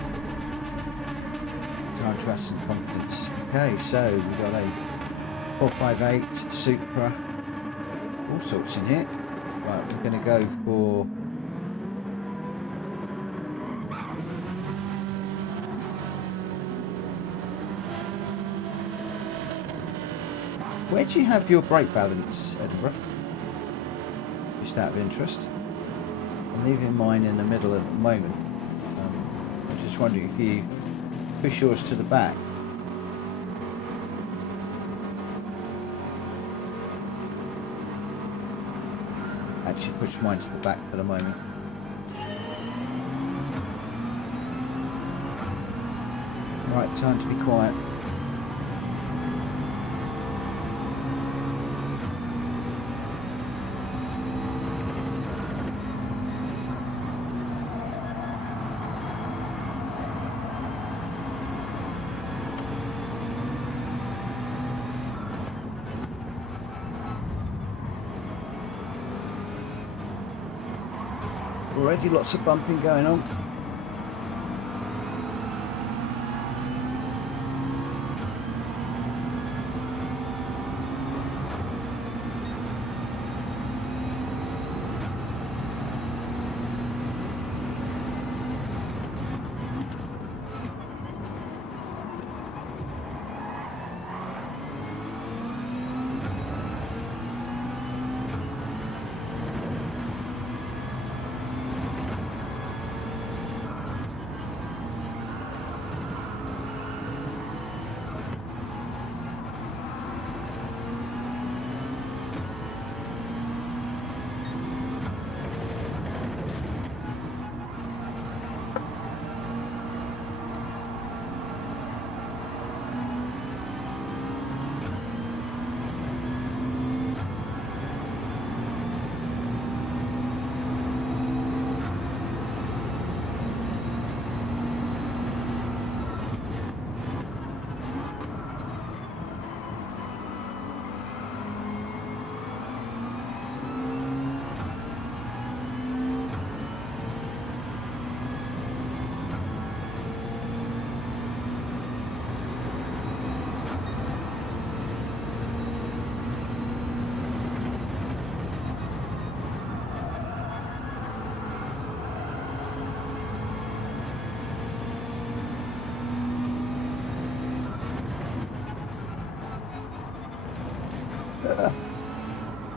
Time to have some confidence. Okay, so we've got a 458 Supra, all sorts in here. Right, we're going to go for where do you have your brake balance, Edinburgh? Just out of interest. I'm leaving mine in the middle at the moment. I'm just wondering if you push yours to the back. Actually push mine to the back for the moment. Right, time to be quiet. Already lots of bumping going on.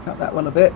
Cut that one a bit.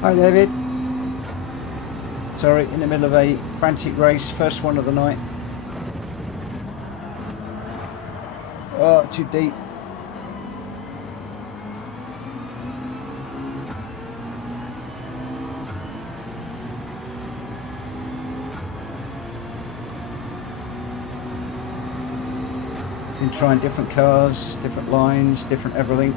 Hi David. Sorry, in the middle of a frantic race, first one of the night. Oh, too deep. Been trying different cars, different lines, different everything.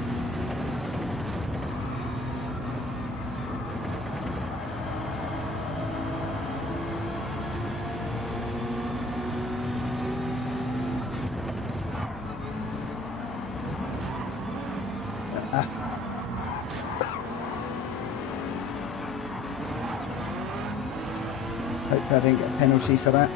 Hopefully I didn't get a penalty for that.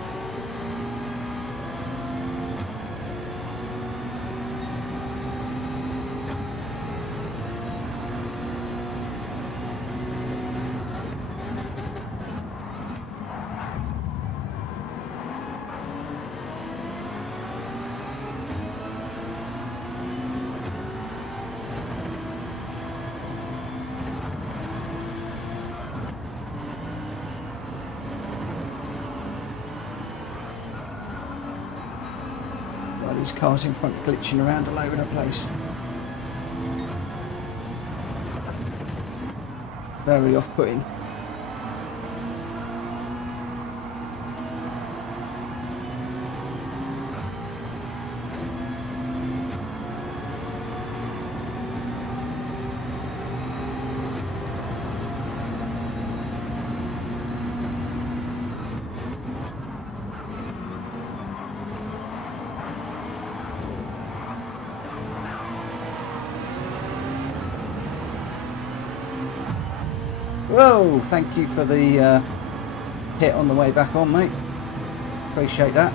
These cars in front glitching around all over the place. Very off-putting. Whoa, thank you for the hit on the way back on, mate. Appreciate that.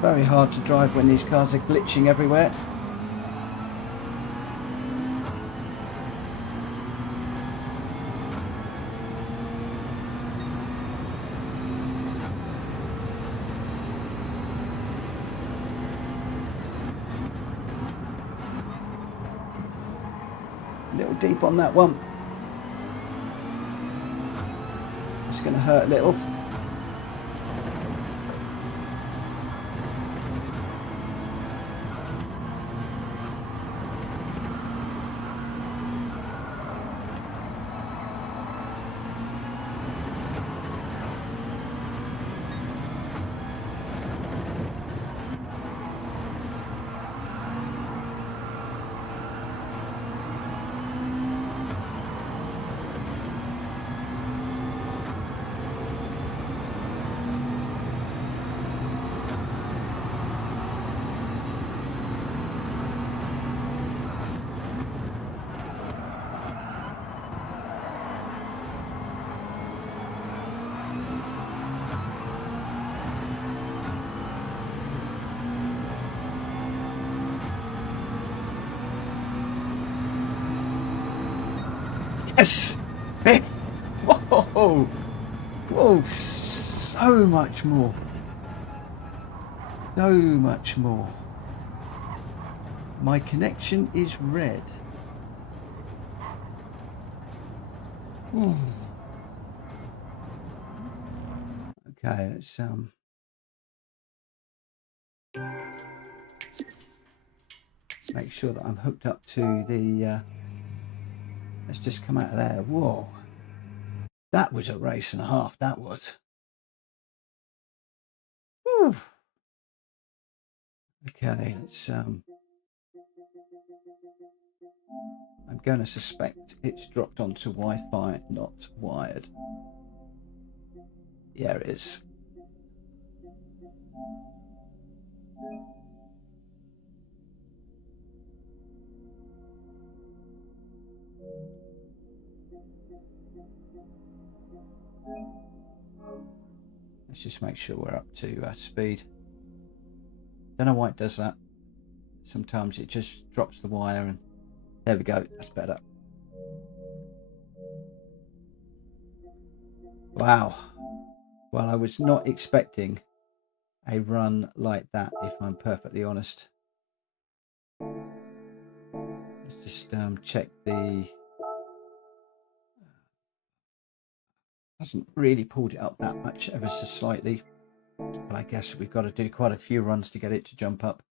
Very hard to drive when these cars are glitching everywhere. A little deep on that one. It's going to hurt a little. Yes! Fifth! Whoa! Whoa! So much more. So much more. My connection is red. Ooh. Okay, let's make sure that I'm hooked up to the let's just come out of there. Whoa, that was a race and a half, that was. Whew. Okay, let's I'm going to suspect it's dropped onto Wi-Fi, not wired. Yeah, it is. Let's just make sure we're up to speed. Don't know why it does that. Sometimes it just drops the wire, and there we go. That's better. Wow. Well, I was not expecting a run like that, if I'm perfectly honest. Let's just check the... Hasn't really pulled it up that much, ever so slightly. But I guess we've got to do quite a few runs to get it to jump up.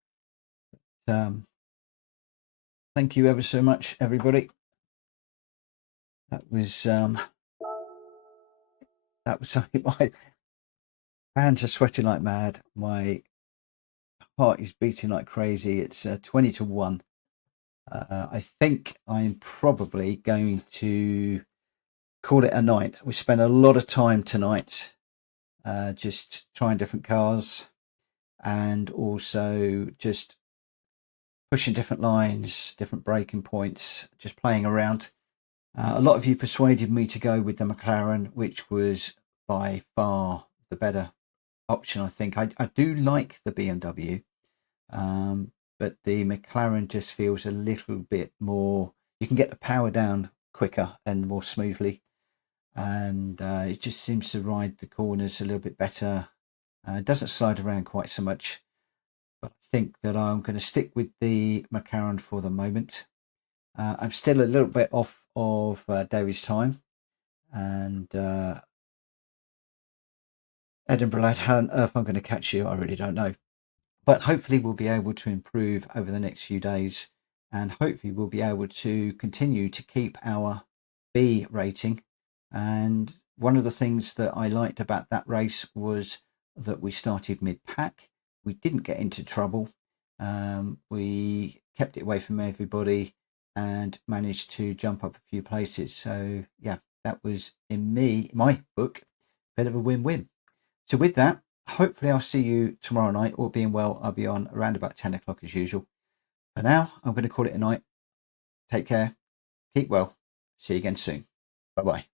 Thank you ever so much, everybody. That was something. My hands are sweating like mad. My heart is beating like crazy. It's 20 to 1. I think I'm probably going to call it a night. We spent a lot of time tonight just trying different cars, and also just pushing different lines, different braking points, just playing around. A lot of you persuaded me to go with the McLaren, which was by far the better option, I think. I do like the BMW, but the McLaren just feels a little bit more... You can get the power down quicker and more smoothly, and it just seems to ride the corners a little bit better. It doesn't slide around quite so much, but I think that I'm going to stick with the McLaren for the moment. I'm still a little bit off of Davy's time, and Edinburgh lad, how on earth I'm going to catch you, I really don't know. But hopefully we'll be able to improve over the next few days, and hopefully we'll be able to continue to keep our B rating. And one of the things that I liked about that race was that we started mid-pack. We didn't get into trouble. We kept it away from everybody and managed to jump up a few places. So yeah, that was, in my book, a bit of a win-win. So with that, hopefully I'll see you tomorrow night. All being well, I'll be on around about 10 o'clock as usual. For now, I'm going to call it a night. Take care. Keep well. See you again soon. Bye-bye.